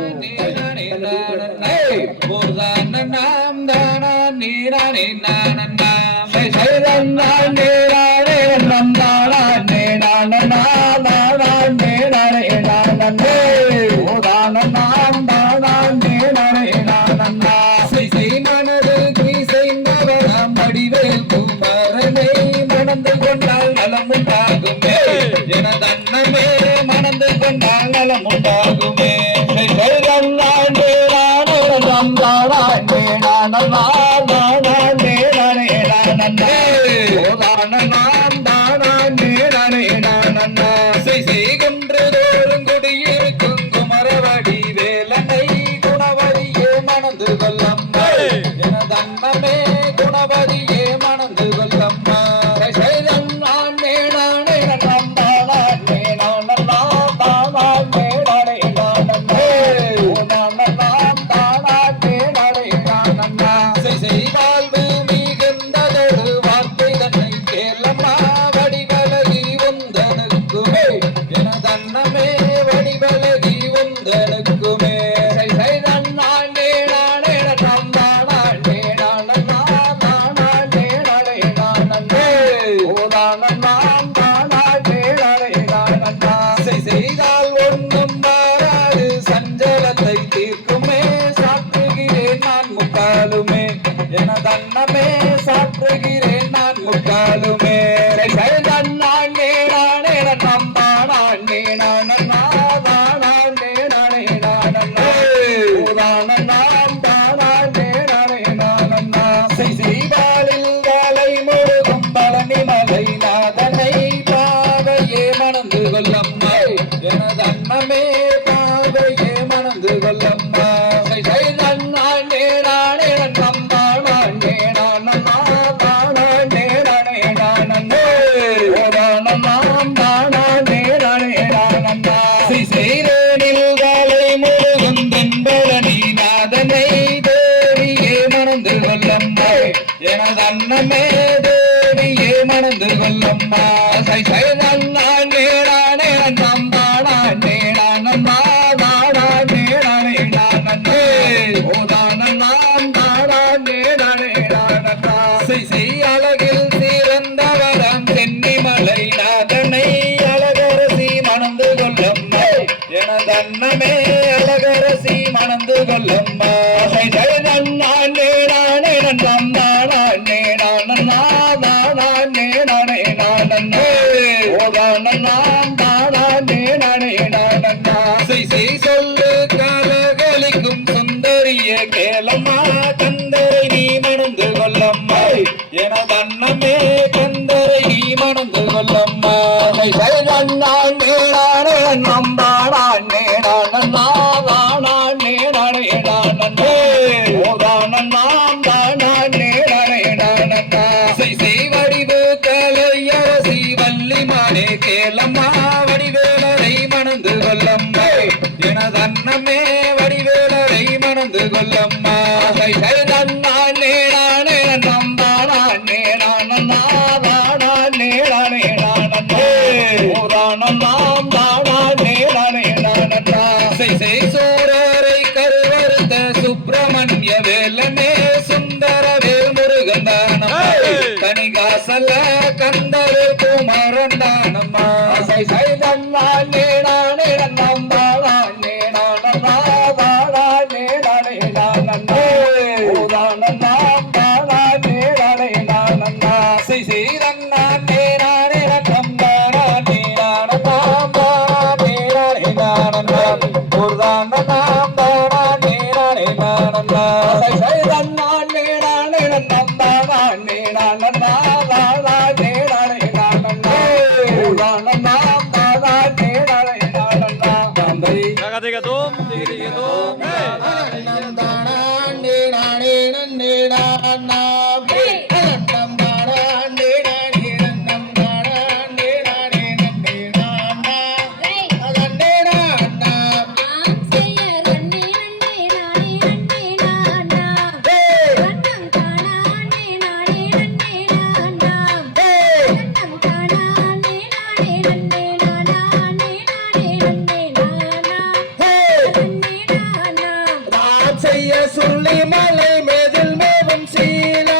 மணந்து கொண்டால் நலம் உண்டாகுமே எனதன்னமே மணந்து கொண்டால் நலம் உண்டாகுமே செய்கின்றதோறும் குடியிருக்கும் குமரவடி வேலனை குணவரியே மணந்து கொள்ளம்மா எனதன்னமே குணவரியே மணந்து கொள்ளம்மா செய்வாழ்வு மிகுந்ததொரு வார்த்தை தன்னை கேளம்மா வடிவலகி உந்தனுக்குமே எனதன்னமே வடிவலகி உந்தனுக்குமே செய்தால் ஒன்றும் மாறாது சஞ்சலத்தை தீர்க்குமே சாற்றுகிறேன் நான் முக்காலுமே எனதன்னமே சாற்றுகிறேன் நான் முக்காலுமே செய்வாளில் காலை முழுதும் பழனி மலை நாதனை பாவையே மணந்து கொள்ளம்மா எனதன்னமே பாவையே மணந்து கொள்ளம்மா செய்தேனில் காலை முழுதும் தென்பழனி நாதனை தேவியே மணந்து கொள்ளம்மா எனதன்னமே தேவியே மணந்து கொள்ளம்மா அழகில் சிறந்தவரம் சென்னிமலை நாதனை அழகரசி மணந்து கொள்ளம்மா எனதன்னமே அழகரசி மணந்து கொள்ளம்மா சொல்லு கலகலிக்கும் சுந்தரிய கேளம்மா கந்தரை நீ மணந்து கொள்ளம்மா எனதன்னமே கந்தரை நீ மணந்து கொள்ளம்மா நம்பானே கொள்ளம்மா எனது அன்னமே வடிவேலரை மணந்து கொள்ளம்மா நன்னானே நானே நன்னம் தானே நானே நானே ஓரானம் தானே நானே சோரரை கருவறுத்த சுப்பிரமணிய வேலனே சுந்தர வேல் முருகன் தானம்மா கனிகாசல கந்தரு குமரன் தானம்மா நன்னானே நானே நன்னம் தானே நானே ஓரானம் தானே நானே செய்தன்னானே நானே நன்னம் தானே நானம்மா ஒரு தானம் தானே நானே நானம்மா நந்தானே நானே நன்னே நானா நந்தம் தானே நானே நந்தம் தானே நானே நன்னே நானா அதன்னே நானா செய்ய சொல்லி மலை மேதில் மேவும் சீலா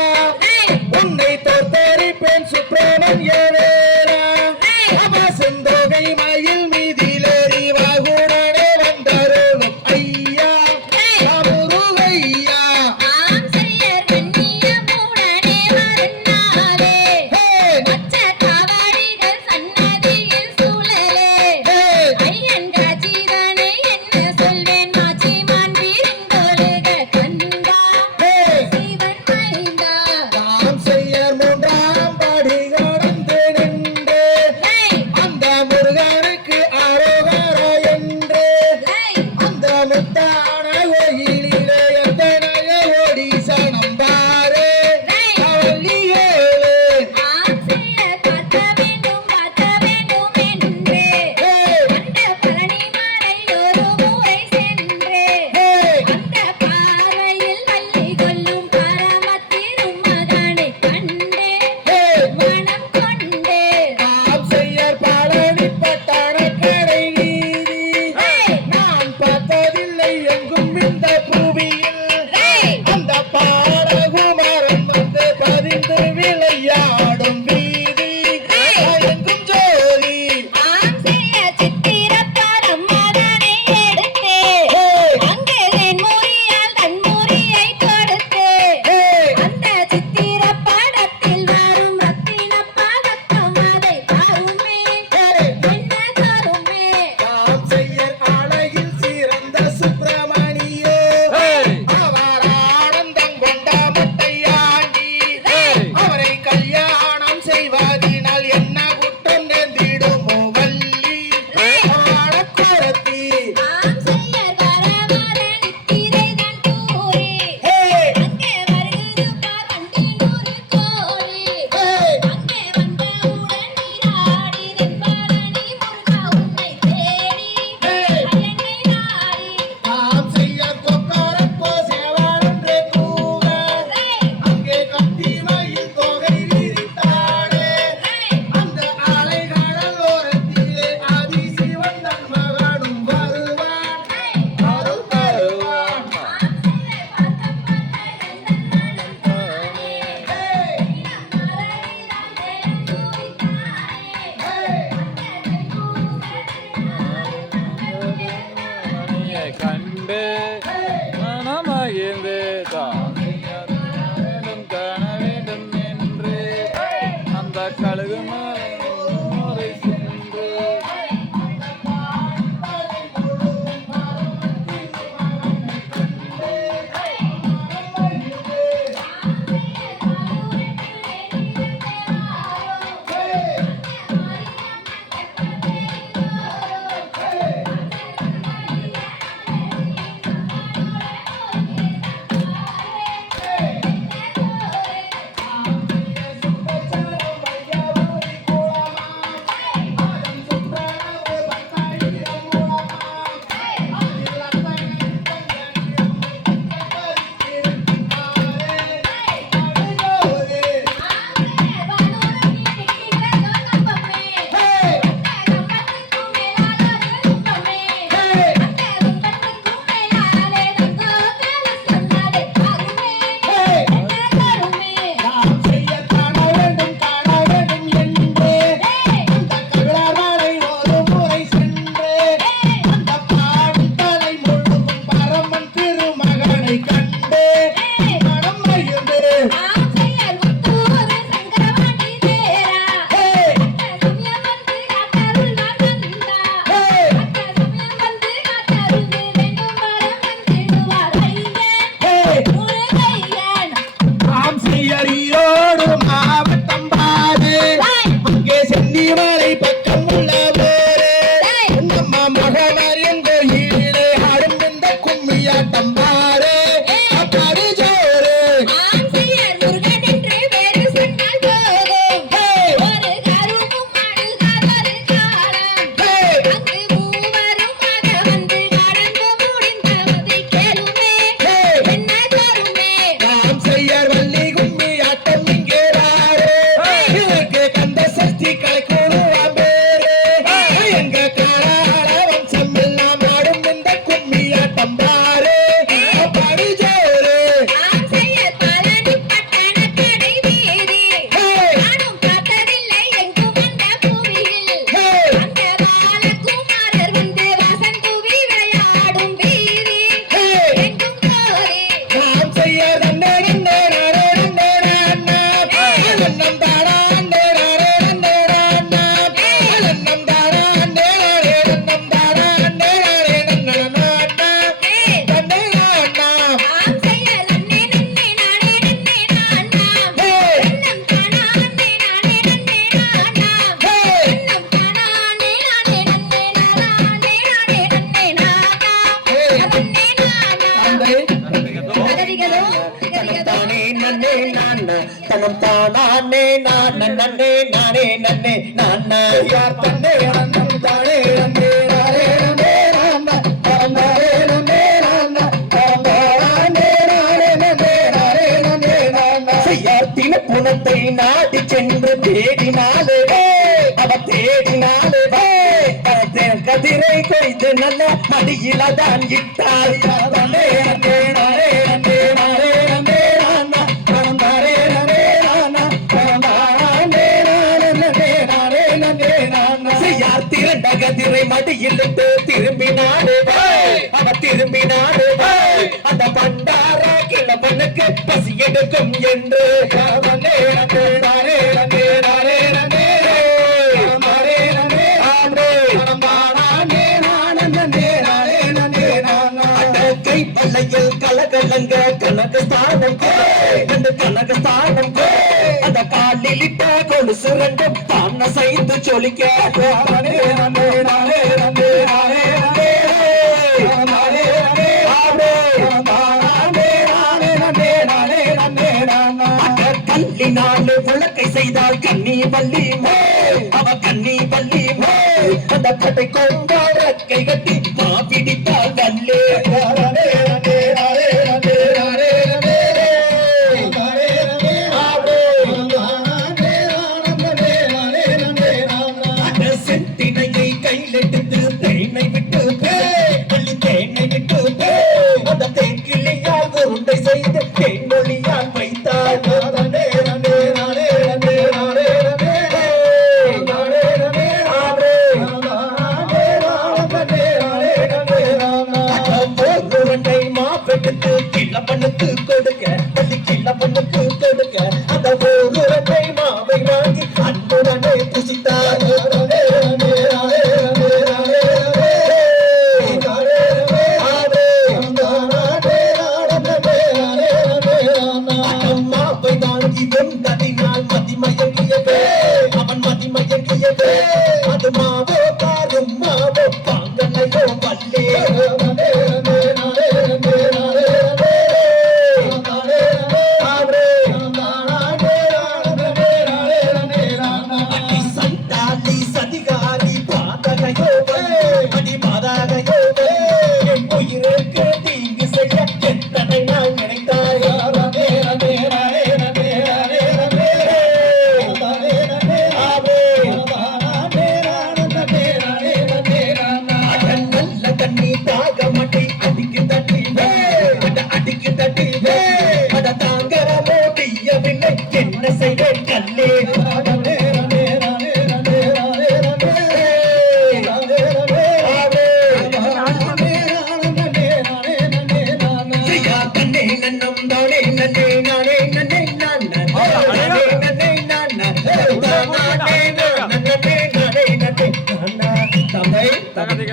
தனம் தானே நான் நன்னே நானே நன்னே நான் யார் தன்னே நன்னம் தானே நன்னே நானே நன்னே நான் தரந்தாரே நன்னே நான் தரந்தாரே நானே நன்னே நானே நன்னே நான் செய்யாத்தின புனத்தை நாடி சென்று தேடினாலே அவ தேடினாலே கதிரை கொய்து நல்ல மடியில்தான் இட்டாள் நன்னே நன்னே நானே நன்னே நானே நன்னே நான் தரந்தாரே நன்னே நான் தரந்தாரே நானே நன்னே நானே நன்னே நான் யார் திரண்ட கதிரை மடியிலிட்டு திரும்பினாலே அவ திரும்பினாலே அந்த பண்டார கிழவனுக்கு பசி எடுக்கும் என்று நன்னே நன்னே நானே நன்னே நானே நன்னே நானே நன்னே தரந்தாரே நானே நன்னே நானே நன்னே நான் கை பல்லையில் கலகலங்க கனகஸ்தானம் அந்த கனகஸ்தானம் அந்த காலிலிட்ட கொலுசு ரெண்டும் தான செய்து சொலிக்க நானே நன்னே நானே நன்னே நானே நன்னே நானே நன்னே நானே நானே நானே நன்னே நான் கல்லினாலே விளக்கை செய்தால் கண்ணி பள்ளி அவ கண்ணி பள்ளி அந்த கட்டை கொண்டாடக்கை கட்டி மா பிடித்தால் கல்லே நானே நன்னே நானே நன்னே நானே நன்னே நானே நன்னே நானே நானே நன்னே நான் செட்டினையை கையிலெடுத்து தேனை விட்டு பள்ளி தேனை விட்டு அந்த தேக்கிளியால் உருண்டை செய்து தேன்மொழியால் வைத்தாள் நானே நன்னே நானே நன்னே நானே நன்னே நானே நன்னே உருண்டை மாப்பெடுத்து கிளப்பனுக்கு கொடுக்க பள்ளி கிளப்பனுக்கு கொடுக்க அந்த உருண்டை மாவை வாங்கி அன்புடனே புசித்தாள் மாவை வாங்கி வெந்ததினால் மதிமயங்கியவே அவன் மதிமயங்கியவே அது மாவோ காரும் மாவோ பாங்கனையோ வல்லே அடி சண்டாலி சதிகாரி பாதகையோ அடி பாதகையோ என் உயிருக்கு தீங்கு செய்ய எத்தனை நான் நினைத்தாய் நல்ல தண்ணி தாக மாட்டி அடிக்கு தட்டி அடிக்கு தட்டி அட தாங்கர முடியவில்லை என்ன செய்வேன் கல்லே செய்யா தன்னே நன்னம் தானே நன்னே நானே நன்னே நான் நானே நன்னே நான் நானே நானே நன்னே தந்தை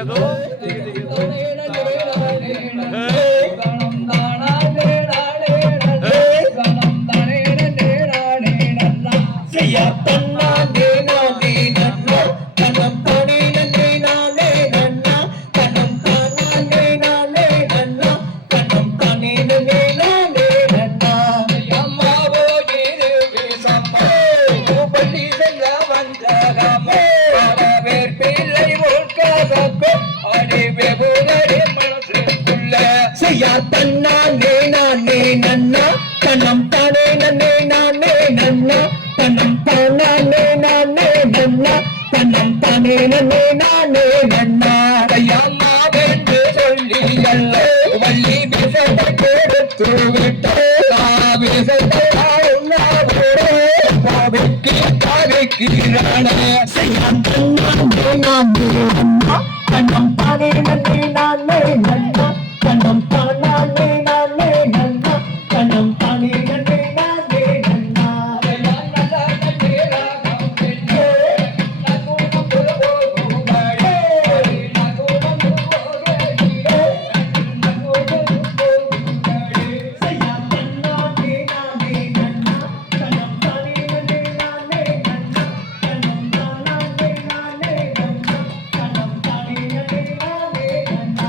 செய்யா தன்னானே நானே நன்னா கண்ணம் தானே நன்னே நானே நன்னா கண்ணம் தானே நானே நன்னா கண்ணம் தானே நன்னே நானே நன்னா அம்மாவோ இரு வீசம்மா பள்ளி செல்ல வந்தகம்மா வேர் பிள்ளை உட்காதப்போ அடி வெகுதடி மனசுக்குள்ள செய்யா தன்னானே நானே நன்னா கண்ணம் தானே நன்னே நானே நன்னா கண்ணம் தானே நானே நன்னா கண்ணம் தானே நன்னே நானே நன்னா அம்மா வென்று சொல்லி அல்ல வள்ளி விசத்தை எடுத்து விட்டு செய்யா தன்னானே நானே நன்னா கண்ணம் தானே நன்னே நானே நன்னா கண்ணம் தானே நானே நன்னா கண்ணம் தானே நன்னே நானே நன்னா செய்யா தன்னானே நானே நன்னா கண்ணம் தானே நன்னே நானே நன்னா கண்ணம் தானே நானே நன்னா கண்ணம் தானே நன்னே நானே நன்னா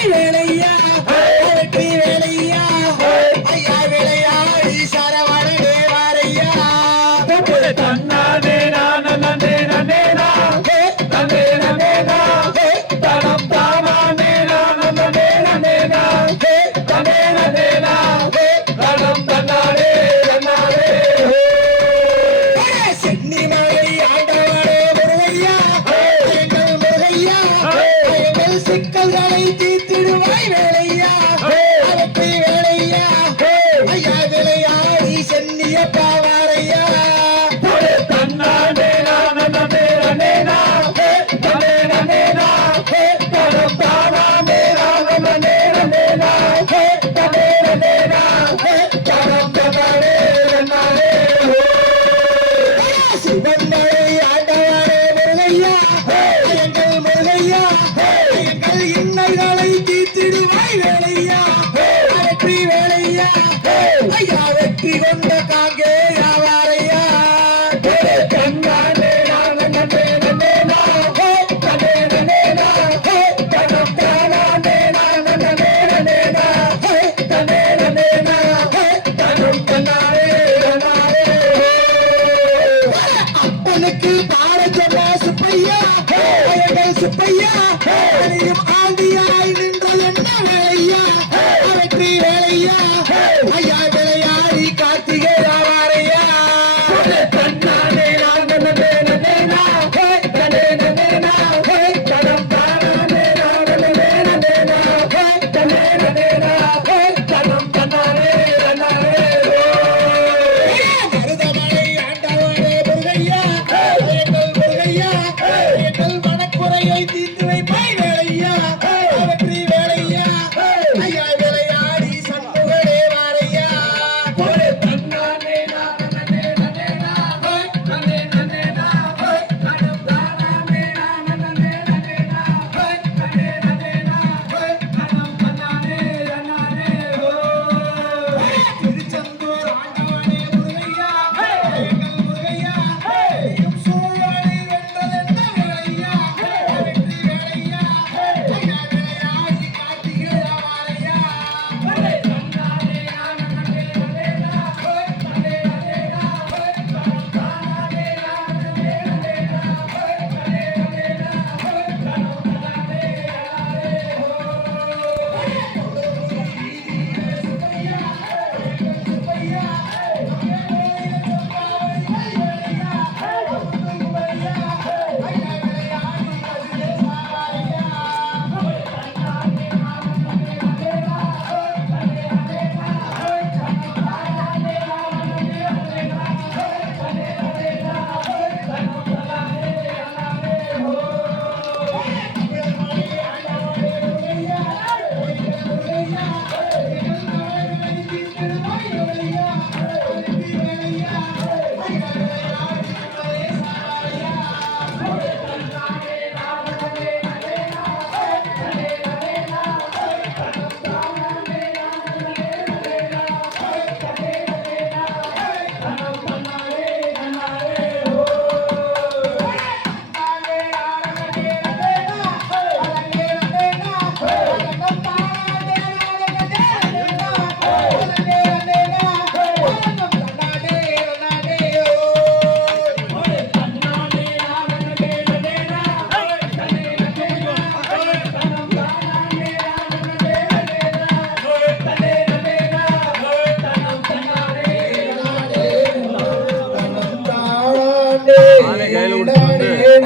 திருவாய் வேலையா வெற்றி வேலையா ஐயா விளையாடி சரவணனே வாரையா தன்னானே நானே நன்னே நன்னே நா நன்னே நன்னே நா தனம் தானானே நானே நன்னே நன்னே நா நன்னே நன்னே நா தனம் தன்னானே நன்னானே சென்னிமலை ஆண்டவனே முருகையா எங்கள் முருகையா எங்கள் சிக்கல்களை தீர்த்திடுவாய் வேலையா வெற்றி வேலையா ஐயா விளையாடி சென்னிய பாவாரையா தன்னானே நானே நன்னே நன்னே நா நன்னே நன்னே நா தனம் தானானே நானே நன்னே நன்னே நா நன்னே நன்னே நா தனம் தன்னானே நன்னானே சிவன்மலை ஆண்டவனே முருகையா எங்கள் முருகையா எங்கள் இன்னல்களை தீர்த்திடுவாய் வேலையா வெற்றி வேலையா ஐயா வெற்றி கொண்ட காங்கே யாவாரையா தன்னானே நானே நன்னே நன்னே நா நன்னே நன்னே நா தனம் தானானே நானே நன்னே நன்னே நா நன்னே நன்னே நா தனம் தன்னானே நன்னானே அப்பனுக்கு பாரஜமா சுப்பையா எங்கள் சுப்பையா அணியும் ஆண்டியாய் நின்றது என்ன வேலையா வெற்றி வேலையா ஐயா விளையாடி கார்த்திகை யாவாரையா தன்னானே நானே நன்னே நன்னே நா நன்னே நன்னே நா தனம் தானானே நானே நன்னே நன்னே நா நன்னே நன்னே நா தனம் தன்னானே நன்னானே மருதமலை ஆண்டவனே முருகையா எங்கள் முருகையா எங்கள் மனக்குறையை தீர்த்து வைப்பாய் வேலையா வெற்றி வேலையா ஐயா விளையாடி சண்முகனே வாரையா தன்னானே நானே நன்னே நன்னே நா நன்னே நன்னே நா தனம் தானானே நானே நன்னே நன்னே நா நன்னே நன்னே நா தனம் தன்னானே நன்னானே திருச்செந்தூர் ஆண்டவனே முருகையா எங்கள் முருகையா சூழலை வென்றதென்ன வேலையா வெற்றி வேலையா ஐயா விளையாடி கார்த்திகை யாவாரையா தன்னானே நானே நன்னே நன்னே நா நன்னே நன்னே நா தனம் தானானே நானே நன்னே நன்னே நா நன்னே நன்னே நா தனம் தன்னானே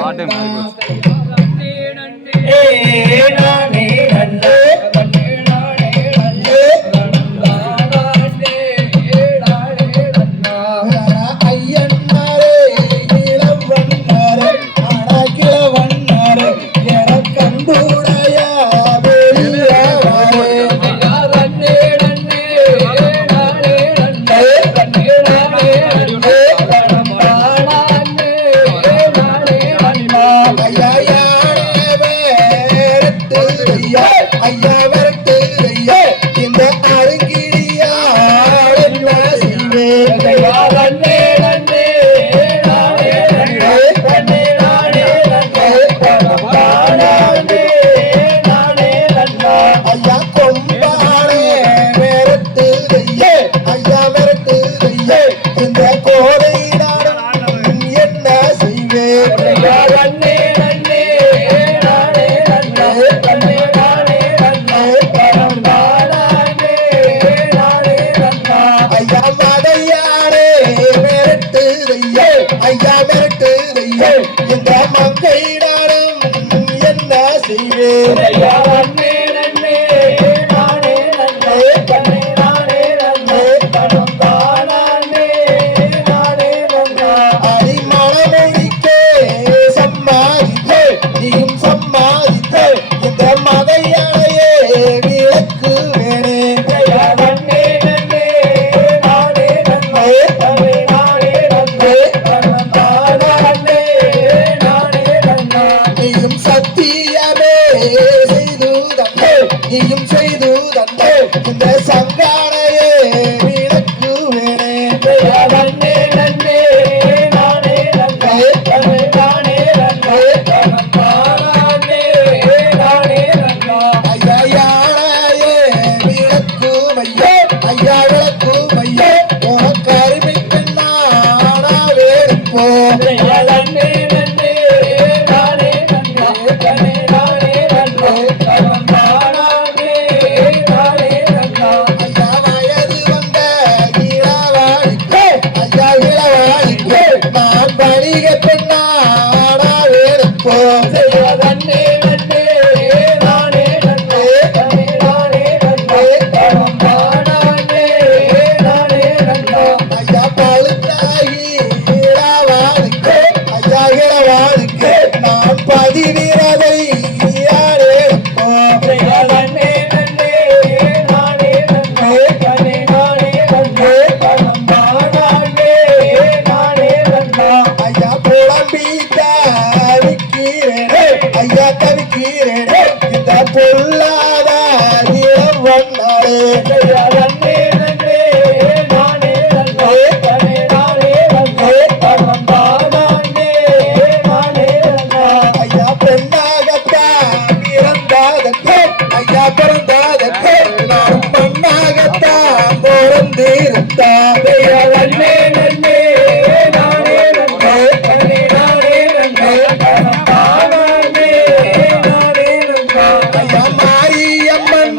பாட்டு ஐயன்னாரே இளம் வண்ணாரே அடக்கிழவண்ணாரே எனக்கன்புடைய வெளியாரே ஐயா வரட்டு ஐயா இந்த அருங்கிடியா என்ன செய்வேன் நீயும் செய்து தந்த இந்த சங்கானையே விளக்குவேனே நன்னே நன்னே நானே நன்னே நானே நன்னே தானே நானே நன்னா ஐயா யானையே விளக்குமையே ஐயா விளக்குமையே உனக்கு அருமை பெண்ணானா வேறுப்போ நன்னே நன்னே நானே நன்னா நானே நன்னா தானே நானே நன்னா ஐயா வயது வந்த இளவாளிக்கு ஐயா இளவாளிக்கு நான் வணிக பெண்ணானா வேறுப்போ நன்னே நன்னே நானே நன்னே நானே நன்னா தானே நானே நன்னா ஐயா பழுத்தாகி இளவாளுக்கு ஐயா இளவாளுக்கு நான் பதிவிரதை யாரேப்போ நன்னே நன்னே நானே நன்னே நானே நன்னே தானே நானே நன்னா ஐயா புலம்பித்த விக்கிறேனே ஐயா தவிக்கிறேனே இந்த பொல்லாத இளம் வண்ணாரே நன்னே நன்னே நானே நன்னே நானே நன்னே தானே நானே நன்னா ஐயா பெண்ணாகத்தான் பிறந்தாதற்கு ஐயா பிறந்தாதற்கு நான் மண்ணாகத்தான் பிறந்திருந்தான் நன்னே நன்னே நானே நன்னே நானே நன்னே தானே நானே நன்னா ஐயா மாரியம்மன்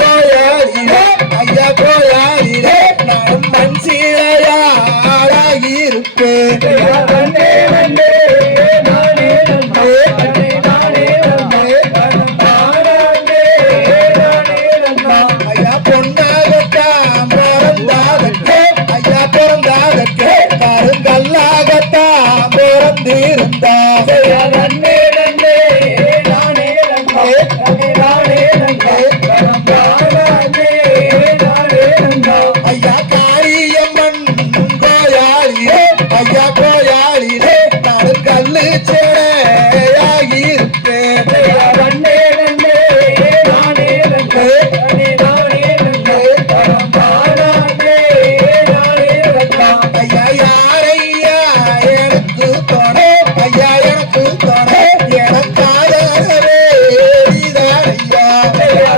கோயாளிலே ஐயா கோயாளிலே நான் மண் சீழையாராகியிருப்பேன் நன்னே நன்னே நானே நன்னே நானே நன்னே தானே நானே நன்னா ஐயா பொன்னாகத்தான் பிறந்தாதற்கு ஐயா பிறந்தாதற்கு கருங்கல்லாகத்தான் பிறந்திருந்தான் நன்னே நன்னே நானே நன்னே நானே நன்னே தானே நானே நன்னா ஐயா காரியம்மன் கோயாளிலே ஐயா கோயாளிலே நான் கல்லு சேரையாகியிருப்பேன் நன்னே நன்னே நானே நன்னே நானே நன்னே தானே நானே நன்னா ஐயா யாரையா எனக்கு தோணே ஐயா எனக்கு தோணே எனக்காகவே நீதானையா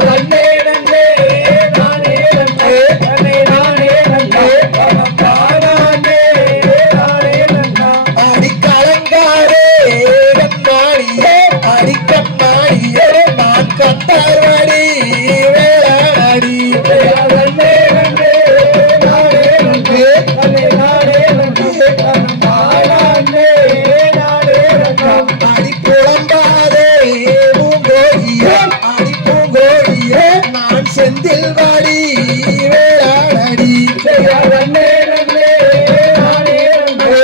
நன்னே நன்னே நானே நன்னே நானே நன்னே தானே நானே நன்னா அடிக்கலங்காரே கண்ணாடியே அடிக்கண்ணாடியே நான் கட்டார்வடி வேளாடி நன்னே நன்னே நானே நன்னே நானே நன்னே தானே நானே நன்னா அடி புலம்பாதே பூங்கோடியே அடி பூங்கோடியே நான் செந்தில் வாடி வேளாடி நன்னே நன்னே நானே நன்னே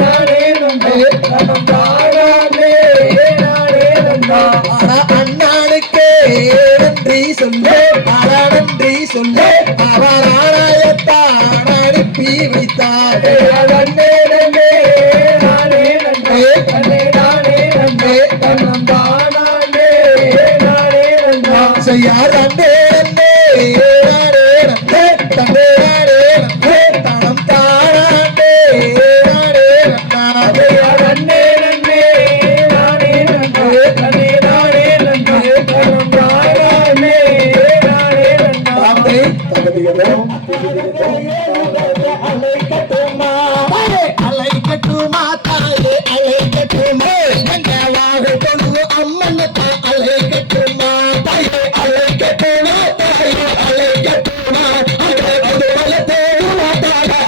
நானே நன்னே தானே நானே நன்னா ஆனா அண்ணானுக்கே நன்றி சொல்லு ஆனா நன்றி சொல்லு அவர் ஆணையத்தான் அனுப்பி வைத்தார் நன்னே நன்னே நானே நன்னே நானே நன்னே தானே நானே நன்னா செய்யா ரண்டே நன்னே நானே நன்னே தன்னே நானே நன்னே தனம் தானே நானே நன்னா நன்னே நன்னே நானே நன்னே நானே நன்னே தானே நானே நன்னா தாமரை தகுதிகளும் அலை கட்டுமா தாயே அலை கட்டுமா கங்காவாக கொண்டு அம்மன் அலை கட்டுமா தாயே அலை கட்டுமா தாயே அலை கட்டுமா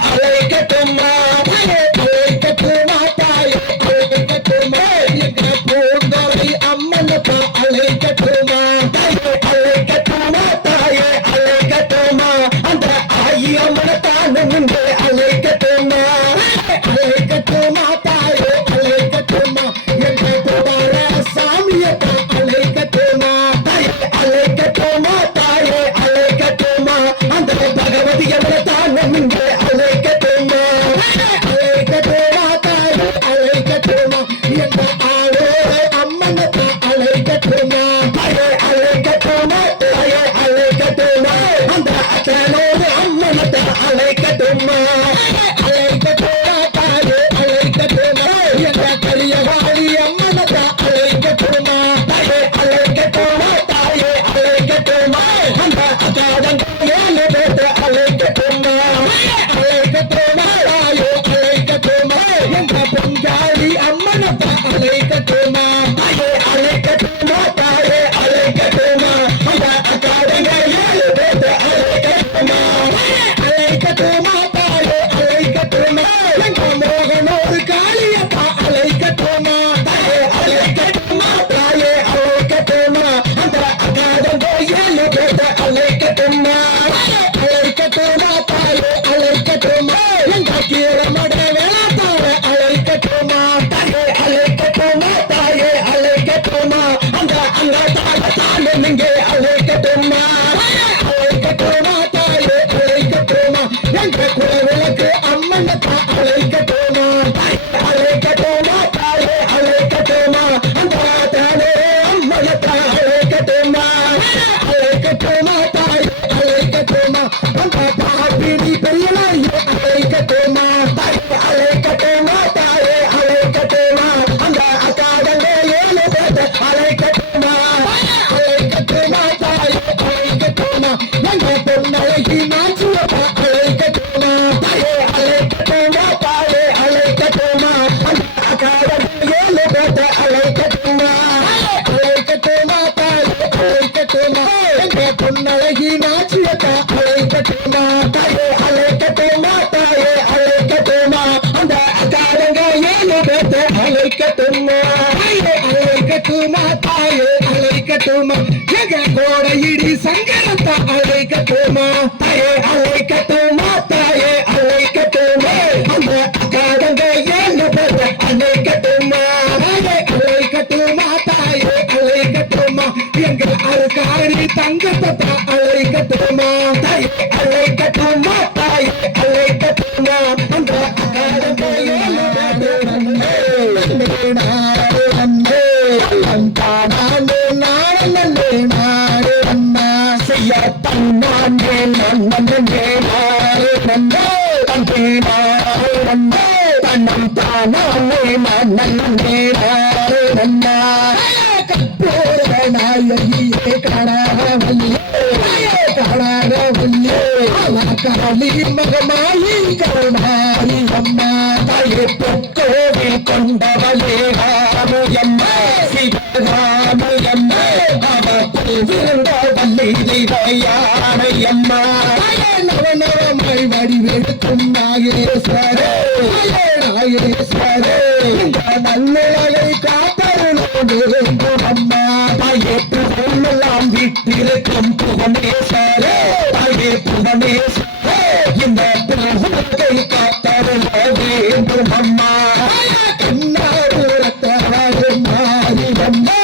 அலை கட்டுமா தாயே அலை கட்டுமா தாயே அலை கட்டுமா எங்க பூந்தோரை அம்மன் அலை கட்டுமா தாயே அலை கட்டுமா தாயே அலை கட்டுமா அந்த ஆயி அம்மன் தானே அலை கட்டுமா அலை கட்டுமா தாயே அலை கட்டுமா என்ற போடார சாமியத்தா அலை கட்டுமா தாயே அலை கட்டுமா தாயே அலை கட்டுமா அந்த பகவதி அம்மன் தானே அலை கட்டுமா அலை கட்டுமா தாயே அலை கட்டுமா என்ற ஆளோ அம்மன் அலை கட்டுமா தாயே அலை கட்டுமா அந்த அகாதங்க ஏழு பேர்த்த அழைக்கட்டுமா அழைக்கட்டுமா தாயே அழைக்கட்டுமா என்ற பொஞ்சாதி அம்மனத்தை அழைக்கட்டுமா தாயே அழைக்கட்டுமா தாயே அழைக்கட்டுமா அந்த அகாதங்க ஏழு பேர்த்த அழைக்கட்டுமா அழைக்கட்டுமா தாயே அழைக்கட்டுமா என்ற மோகனோடு காளியப்பா அழைக்கட்டுமா தாயே அழைக்கட்டுமா தாயே அழைக்கட்டுமா அந்த அகாதங்க ஏழு பேர்த்த அழைக்கட்டுமா அழைக்கட்டுமா தாயே அழைக்கட்டுமா என்ற கீழமட வேளாத்தார அழைக்கட்டுமா தாயே அழைக்கட்டுமா தாயே அழைக்கட்டுமா அந்த அங்க தாழ தாழ நீங்க அழைக்கட்டுமா அழைக்கட்டுமா தாயே அழைக்கட்டுமா என்ற குலவிளக்கு அம்மனத்தா அழைக்கட்டுமா தாயே அழைக்கட்டுமா தாயே அழைக்கட்டுமா அந்த தானே அம்மனத்தா அழைக்கட்டுமா அழைக்கட்டுமா தாயே அழைக்கட்டுமா அந்த பாப்பினி பெரியலையே அழைக்கட்டுமா தாயே அழைக்கட்டுமா தாயே அழைக்கட்டுமா அந்த அக்காதங்க ஏழு பேர்த்த அழைக்கட்டுமா அழைக்கட்டுமா தாயே அழைக்கட்டுமா எங்க பொன்னழகி நாச்சுவப்பா அழைக்கட்டுமா தாயே அழைக்கட்டுமா தாயே அழைக்கட்டுமா அந்த அக்காதங்க ஏழு பேர்த்த அழைக்கட்டுமா அழைக்கட்டுமா தாயே அழைக்கட்டுமா எங்க பொன்னழகி நாச்சியத்தா அழைக்கட்டுமா தாயே அழைக்கட்டுமா தாயே அழைக்கட்டுமா அந்த அக்காரங்க ஏழு பேர்த்த அழைக்கட்டுமா தாயே அழைக்கட்டுமா தாயே அழைக்கட்டுமா எங்க கோடையிடி சங்கரத்தா அழைக்கட்டுமா தாயே அழைக்கட்டுமா தாயே அழைக்கட்டுமா அந்த அக்காரங்க ஏழு பேர்த்த அழைக்கட்டுமா தாயே அழைக்கட்டுமா தாயே அழைக்கட்டுமா எங்க அருக்காரி தங்கத்தா அழைக்கட்டுமா தாயே அழைக்கட்டுமா தாயே அழைக்கட்டுமா அந்த அகாதங்க ஏழு பேர்த்த நாடு அண்ணே தானே நாடு நாடு அண்ணா செய்ய தன்னானே நன்னே நாடு நன்னே தம்பி நாடு நன்னே தன்னம் தானே நன்னே நாடு நன்னா கற்பூர நாயகியே கணவல்லே கணவல்லே காளி மகமாயி கருணாரி அம்மா தாயே பொற்கோவில் கொண்டவளே ராமயம்மா சிவராமயம்மா அவள் விருந்தவல்லி தெய்வயானையம்மா நவநவமாய் வடிவெடுக்கும் நாகேஸ்வரே நாகேஸ்வரே இந்த நல்லழகை காப்பருளோடு வேண்டும் அம்மா தாயே புகழெல்லாம் வீட்டிருக்கும் புவனேஸ்வரே தாயே புவனேஸ்வரே இந்த புகழை காத்தருள வேண்டும் அம்மா கண்ணாபுரத்தவரு மாரியம்மா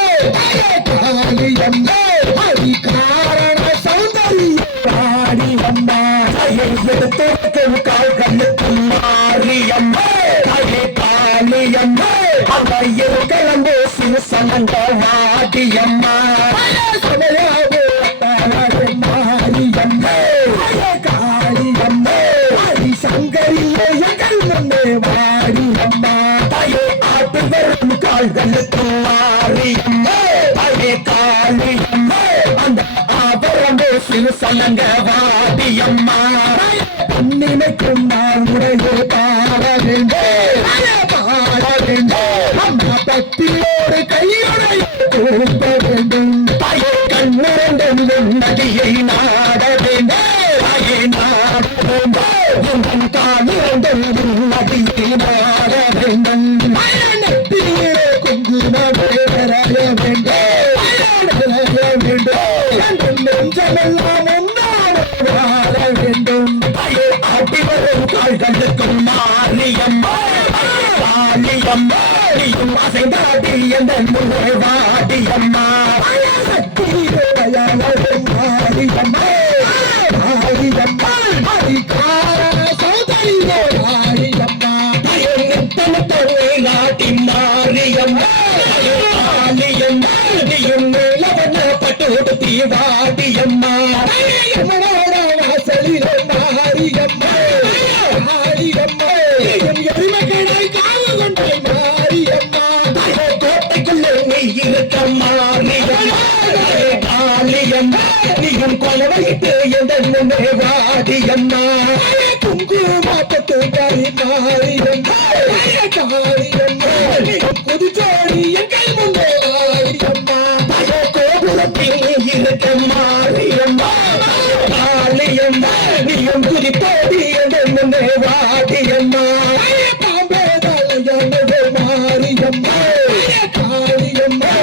காளியம்மா ஹரி காரண சௌந்தரிய காளியம்மா தாயை எடுத்திருக்கும் கால்களுக்கும் மாரியம்மா தாயே காளியம்மா அவையில் கிளம்பு சிறுசனங்க வாடியம்மா சமயாபுரத்தவரு மாரியம்மா காளியம்மா ஹரி சங்கரியே எங்கள் முன்னே வாடியம்மா தாயே ஆட்டு வரும் கால்களுக்கும் மாரியம்மா தாயே காளியம்மா அந்த ஆபரம்பு சிறுசனங்க வாடியம்மா நினைக்கும் நான் உடைய பாட வேண்டும் பாட வேண்டும் அம்மா பக்தியோடு கையுடைய கொடுக்க வேண்டும் தாயே கண்ணிரண்டும் நதியை நாட வேண்டும் தாயே நாட வேண்டும் உங்கள் காலிரண்டும் நதியை நாட வேண்டும் நெத்தியிலே குங்குமமே வரைய வேண்டும் நெஞ்சமெல்லாம் ஒன்றாக வாழ வேண்டும் தாயே ஆட்டி வரும் கால்களுக்கும் மாரியம்மா காளியம்மா நீயும் அசைந்தாடி எந்த முன்னே வாடியம்மா மாரியம்மா மாரியம்மா ஹரிகார சௌதரியே மாரியம்மா தாயே நித்தனத்தோடு நாட்டி மாரியம்மா காளியம்மா நீயும் மேலவன பட்டுடுத்தி வாடியம்மா வாசலிலே மாரியம்மா மாரியம்மா எருமகனாய் காவு கொண்டே மாரியம்மா கோட்டைக்குள்ளே நீ இருக்க மாரியம்மா காளியம்மா நீயும் கொலவையிட்டு எந்த முன்னே வாடியம்மா குங்குமப்பட்டு மாரியம்மா காளியம்மா புதுச்சோடி எங்கள் முன்னே வாடியம்மா கோபுரத்தில் இருக்க மாரியம்மா காளியம்மா நீயும் குறிப்போடி எங்கள் முன்னே வாடியம்மா பாம்பே தலையானது மாரியம்மா காளியம்மா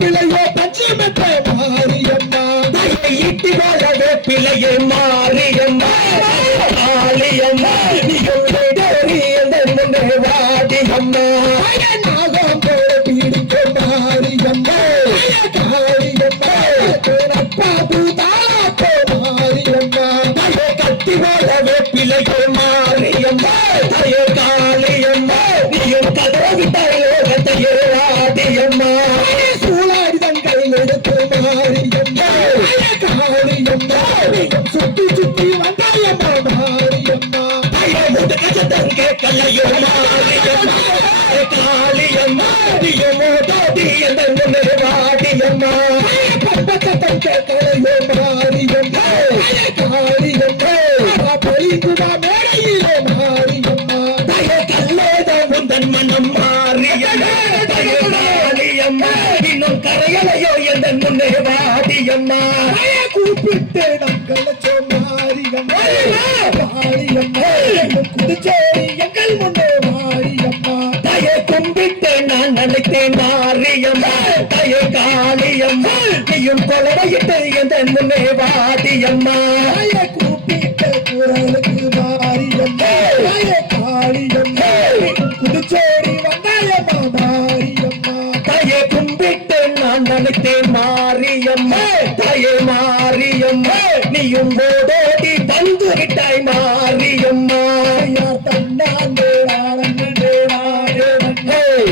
பிள்ளையோ பஞ்சமற்ற மாரியம்மா ஈட்டி வாழ பிள்ளையே மாரியம்மா காளியம்மா நீயும் முன்னே வாடியம்மா நாகம் போல பிடிக்க மாரியம்மா காளியம்மா அப்பா பூதாப்போ மாரியம்மா கத்தி வாழவே பிள்ளையே மாரியம்மா காளியம்மா நீயும் கதவிட்டாய் லோகத்தையே வாடியம்மா சூழாடி தன் கையில் எடுத்து மாரியம்மா காளியம்மா சுத்தி சுத்தி வந்தாயம்மா மாரியம்மா கஜத்தன் கேட்கலையோ மாரியம்மா காளியம்மா நீயும் ஓடாடி எந்த முன்னே வாடியம்மா பம்பத்தன் கேட்கலையோ மாரியம்மா காளியம்மா பொழிந்துடா மேடையிலே மாரியம்மா கல்லேத உந்தன் மனம் மாரியம்மா காளியம்மா இன்னும் கரையலையோ எந்த முன்னே வாடியம்மா கூப்பிட்டு நங்கலச்சோ மாரியம்மா காளியம்மா குடிச்சேரி எங்கள் முன்னே மாரியம்மா தயை கும்பிட்டு நான் நினைத்தேன் மாரியம்மா தயை காளியம்மா நீயும் கொலவையிட்டு எந்த முன்னே வாடியம்மா கூப்பிட்டு குரலுக்கு மாரியம்மா காளியம்மா குடிச்சேரி வந்தாயம்மா மாரியம்மா தயை கும்பிட்டு நான் நினைத்தேன் மாரியம்மா தயை மாரியம்மா நீயும் ஓடோடி வந்து விட்டாய் மாரியம்மா தன்னாண்டே நானே நானே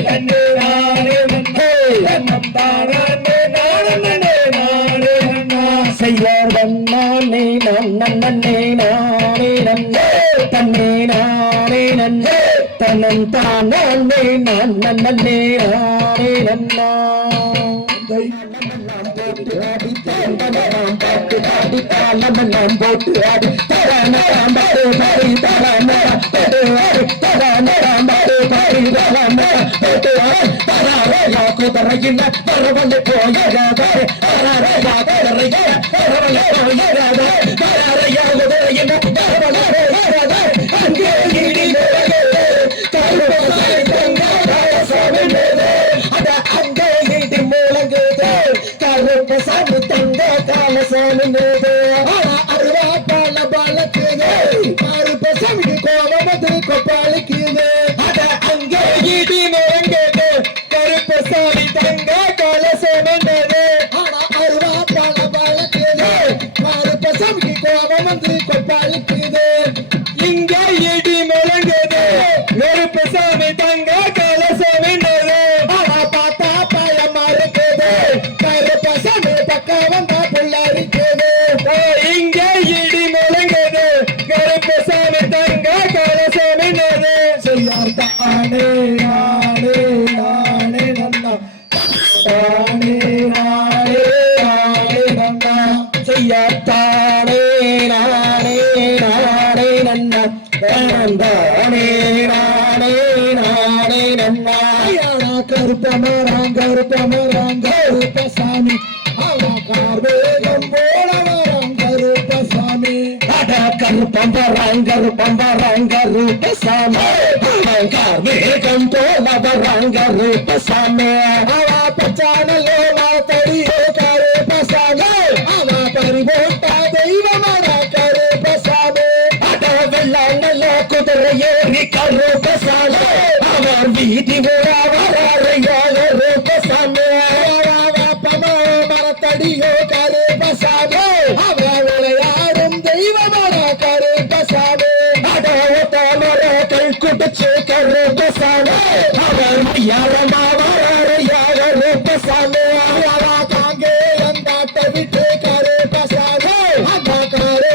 நன்னே நானே நன்னே நந்தானே நானே நானே நன்னா செய்வார் நானே நன்னே நானே நன்னே தன்னே நானே நன்னே தன்னன் தானே நன்னே நானே நன்னா போட்டு ஆடி தாளமெல்லாம் போட்டு ஆடி தரநரம் பாடு பாடி தரநரம் போட்டு ஆடி தரநரம் பாடு பாடி தரநரம் போட்டு ஆடி தரரையா குதிரையில் தரவந்து போயராதே தரரையா குதிரையில் தரவந்து போயராதே தரரையா குதிரையில் தரவந்து போயராதே அங்கே இடி கருப்பசாமி தங்க காலசாமி அருவா பால பாலக்குது கருப்பசாமிக்கு கோபம் வந்து கொப்பாளிக்குது அத அங்கே இடி நுழைஞ்சது கருப்பசாமி தங்க காலசாமி அருவா பால பாலக்குது கருப்பசாமிக்கு கோபம் வந்து கொப்பாளிக்குது இங்க இடி நுழைஞ்சது கருப்பசாமி தங்க காலசாமி பார்த்தா பயமா இருக்குது கருப்பசாமி பக்கம் வந்தா புள்ளரிக்குது இங்க இடி முழங்குது கருப்பசாமி தங்க காலசாமி செய்யார் தானே நானே நானே நன்னா தானே நானே நானே நன்னா செய்யார் தானே நானே நானே நன்னா தானே நானே நானே நன்னா கருப்பமராங்க கருப்பமராங்க கருப்பசாமி கார்வேகம் போல வராங்க கருப்பசாமி கருப்பம்பராங்க கருப்பம்பராங்க கருப்பசாமி கார்வேகம் போல வராங்க கருப்பசாமி அவ பச்சானலோ தடியோ கருப்பசாமி அவ பரிபோட்ட தெய்வமர கருப்பசாமி வெள்ளாங்கல்ல குதிரை ஏறி கருப்பசாமி அவர் வீதி மரத்தடியோ கருப்பசாமி அவர் விளையாடும் தெய்வமர கருப்பசாமி கல் குடிச்சு கருப்பசாமி அவர் யாரமா வரையாக கருப்பசாமி தாங்கே அந்தாட்ட விட்டு கருப்பசாமி அந்த காரே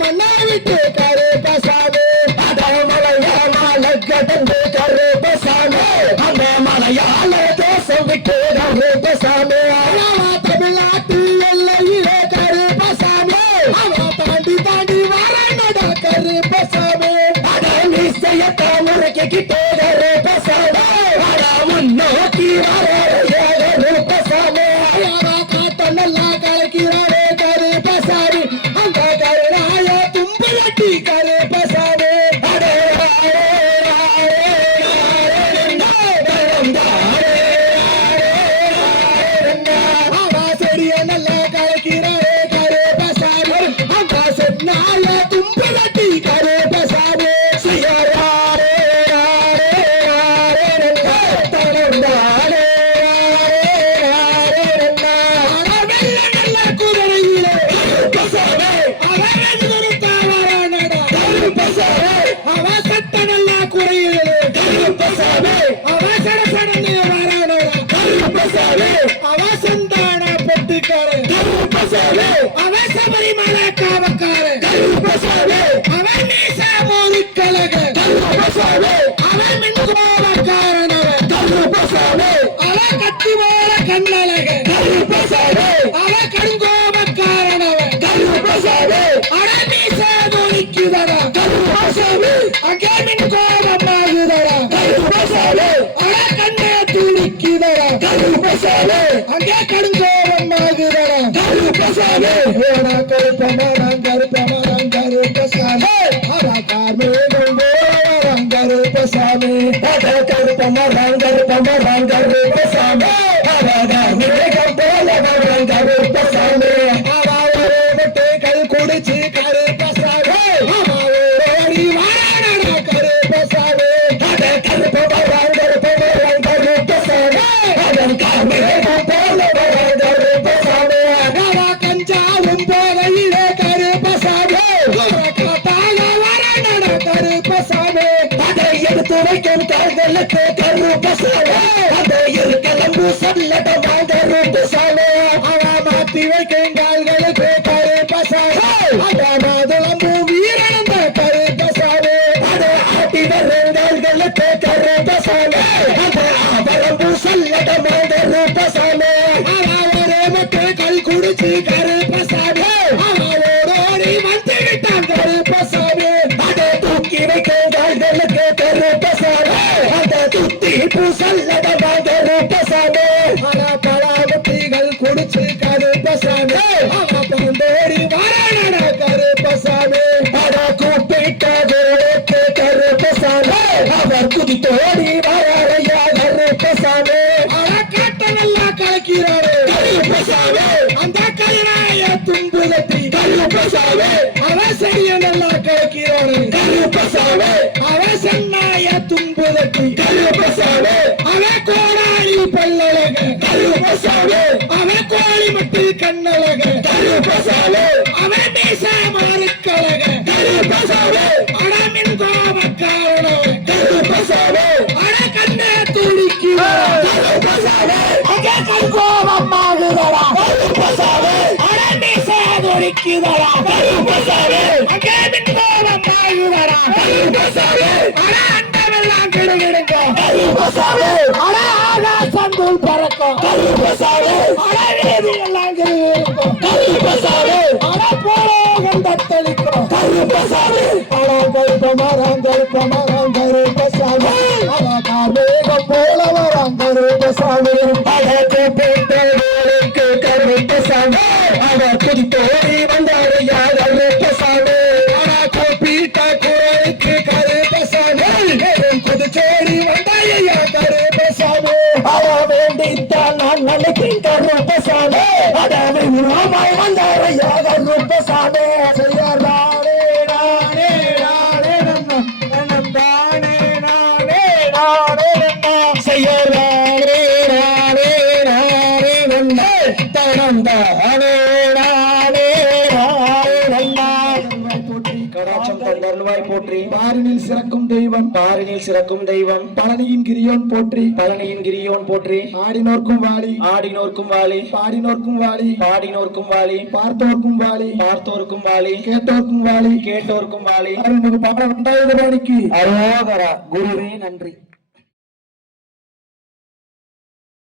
மண்ணா விட்டு கருப்பசாமி கடந்து கருப்பசாமி அந்த மலையாள தேசம் விட்டு கருப்பசாமி தமிழ்நாட்டு எல்லையிலே கருப்பசாமி இதயத்தான் முறுக்கிக்கிட்டே கருப்பசாமி முன்னோக்கி வர கருப்பசாமி காட்ட நல்லா கலக்கிறாரே கருப்பசாமி அந்த கருணாய தும்பலட்டி கருப்பசாமி நல்லா கலக்கிறாரே கருப்பசாமி அந்த சொன்னால தும்பலட்டி கருப்பசாமி அவன் சபரிமலை காவக்காரன் அவன் மீசாமோதி கழக அவன் மின்கோவக்காரன் அவன் கத்தி போல கண்ணழக அவன் கடுங்கோவக்காரன் அவன் மீசாமோதிக்குதரா அங்கே மின்கோவமாகுதரா அவன் கண்ணே துடிக்குதரா அங்கே கடுங்கோவமாகுதரா குடிச்சு கருப்பசாமி கஞ்சாவும் போதையிலே கருப்பசாமி கருப்பசாமி அதை எடுத்து வைக்கும் கால்களுக்கு கருப்பசாமி அதை கிளம்பு சொல்லட்டமா கருப்பசாமி அவ மாத்தி வைக்கும் கால்களுக்கு கருப்பசாமி அதலம்பு வீரனந்த கருப்பசாமி அதை ஆட்டி வரும் கால்களுக்கு கருப்பசாமி அவலம்பு சொல்லட்டமா கருப்பசாமி அவரே மக்கள் கல் குடிச்சு கருப்பசாமி அவரோடி வந்து விட்டான் கருப்பசாமி அதை தூக்கி வைக்கும் கால்களுக்கு கருப்பசாமி அதை துத்தி பூசல்லடமா கருப்பசாமி பழாமுத்திகள் குடிச்சு கருப்பசாமி அவந்தோடி வரான கருப்பசாமி கூப்பிட்டு கருப்பசாமி அவர் குதித்தோடி வரையா கருப்பசாமி காட்ட நல்லா கலக்கிறாரு கருப்பசாமி அந்த கருணாய தும்புலத்தி கருப்பசாமி அவன் செய்ய நல்லா கலக்கிறாரு கருப்பசாமி அவன் சென்னாய தும்புலத்தி கருப்பசாமி அவன் கோடாளி பல்லழக கருப்பசாமி அவன் கோழி மட்டு கண்ணழக கருப்பசாமி அவன் மீசா மாறுக்கழக கருப்பசாமி அடமின் கோபக்காரன கருப்பசாமி அட கண்ணே துடிக்கு கருப்பசாமி அங்கே கருகோபமாகுதடா கருப்பசாமி அட மீசா துடிக்குதடா கருப்பசாமி அங்கே மின் கோபமாகுதடா கருப்பசாமி அட அண்டமெல்லாம் கிடுகிடுங்க கருப்பசாமி அட ஆகாசந்தூள் பறக்கும் கருப்பசாமி அட வீதி எல்லாம் கிடுகிடுக்கும் கருப்பசாமி அட போலோகம் தத்தளிக்கும் கருப்பசாமி அட கருப்பமரம் கருப்பசாமி அட கார்மேகம் போல வரம் கருப்பசாமி அட கூப்பிட்டு கருப்பசாமி அட குதித்தோடி வந்தாரையா கருப்பசாமி அட கூப்பிட்ட குறைக்கு கருப்பசாமி குதிச்சோடி வந்தாரையா கருப்பசாமி அட வேண்டித்தான் நான் நினைக்கிறேன் கருப்பசாமி அட விரும்பாய் வந்தாரையா கருப்பசாமி செய்யாரே நானே நானே நன்னம் தானே நானே நானே நன்னம் செய்யாரே நானே நானே நன்னம் தனம் தானே நானே நானே நன்னம் போற்றி கடாட்சம் தந்தருள்வாய் போற்றி பாரினில் சிறக்கும் தெய்வம் பாரினில் சிறக்கும் தெய்வம் பழனியின் கிரியோன் போற்றி பழனியின் கிரியோன் போற்றி ஆடினோர்க்கும் வாழி ஆடினோர்க்கும் வாழி பாடினோர்க்கும் வாழி பாடினோர்க்கும் வாழி பார்த்தோர்க்கும் வாழி பார்த்தோர்க்கும் வாழி கேட்டோர்க்கும் வாழி கேட்டோர்க்கும் வாழி பாட 2000 மணிக்கு அரோகரா குருவே நன்றி.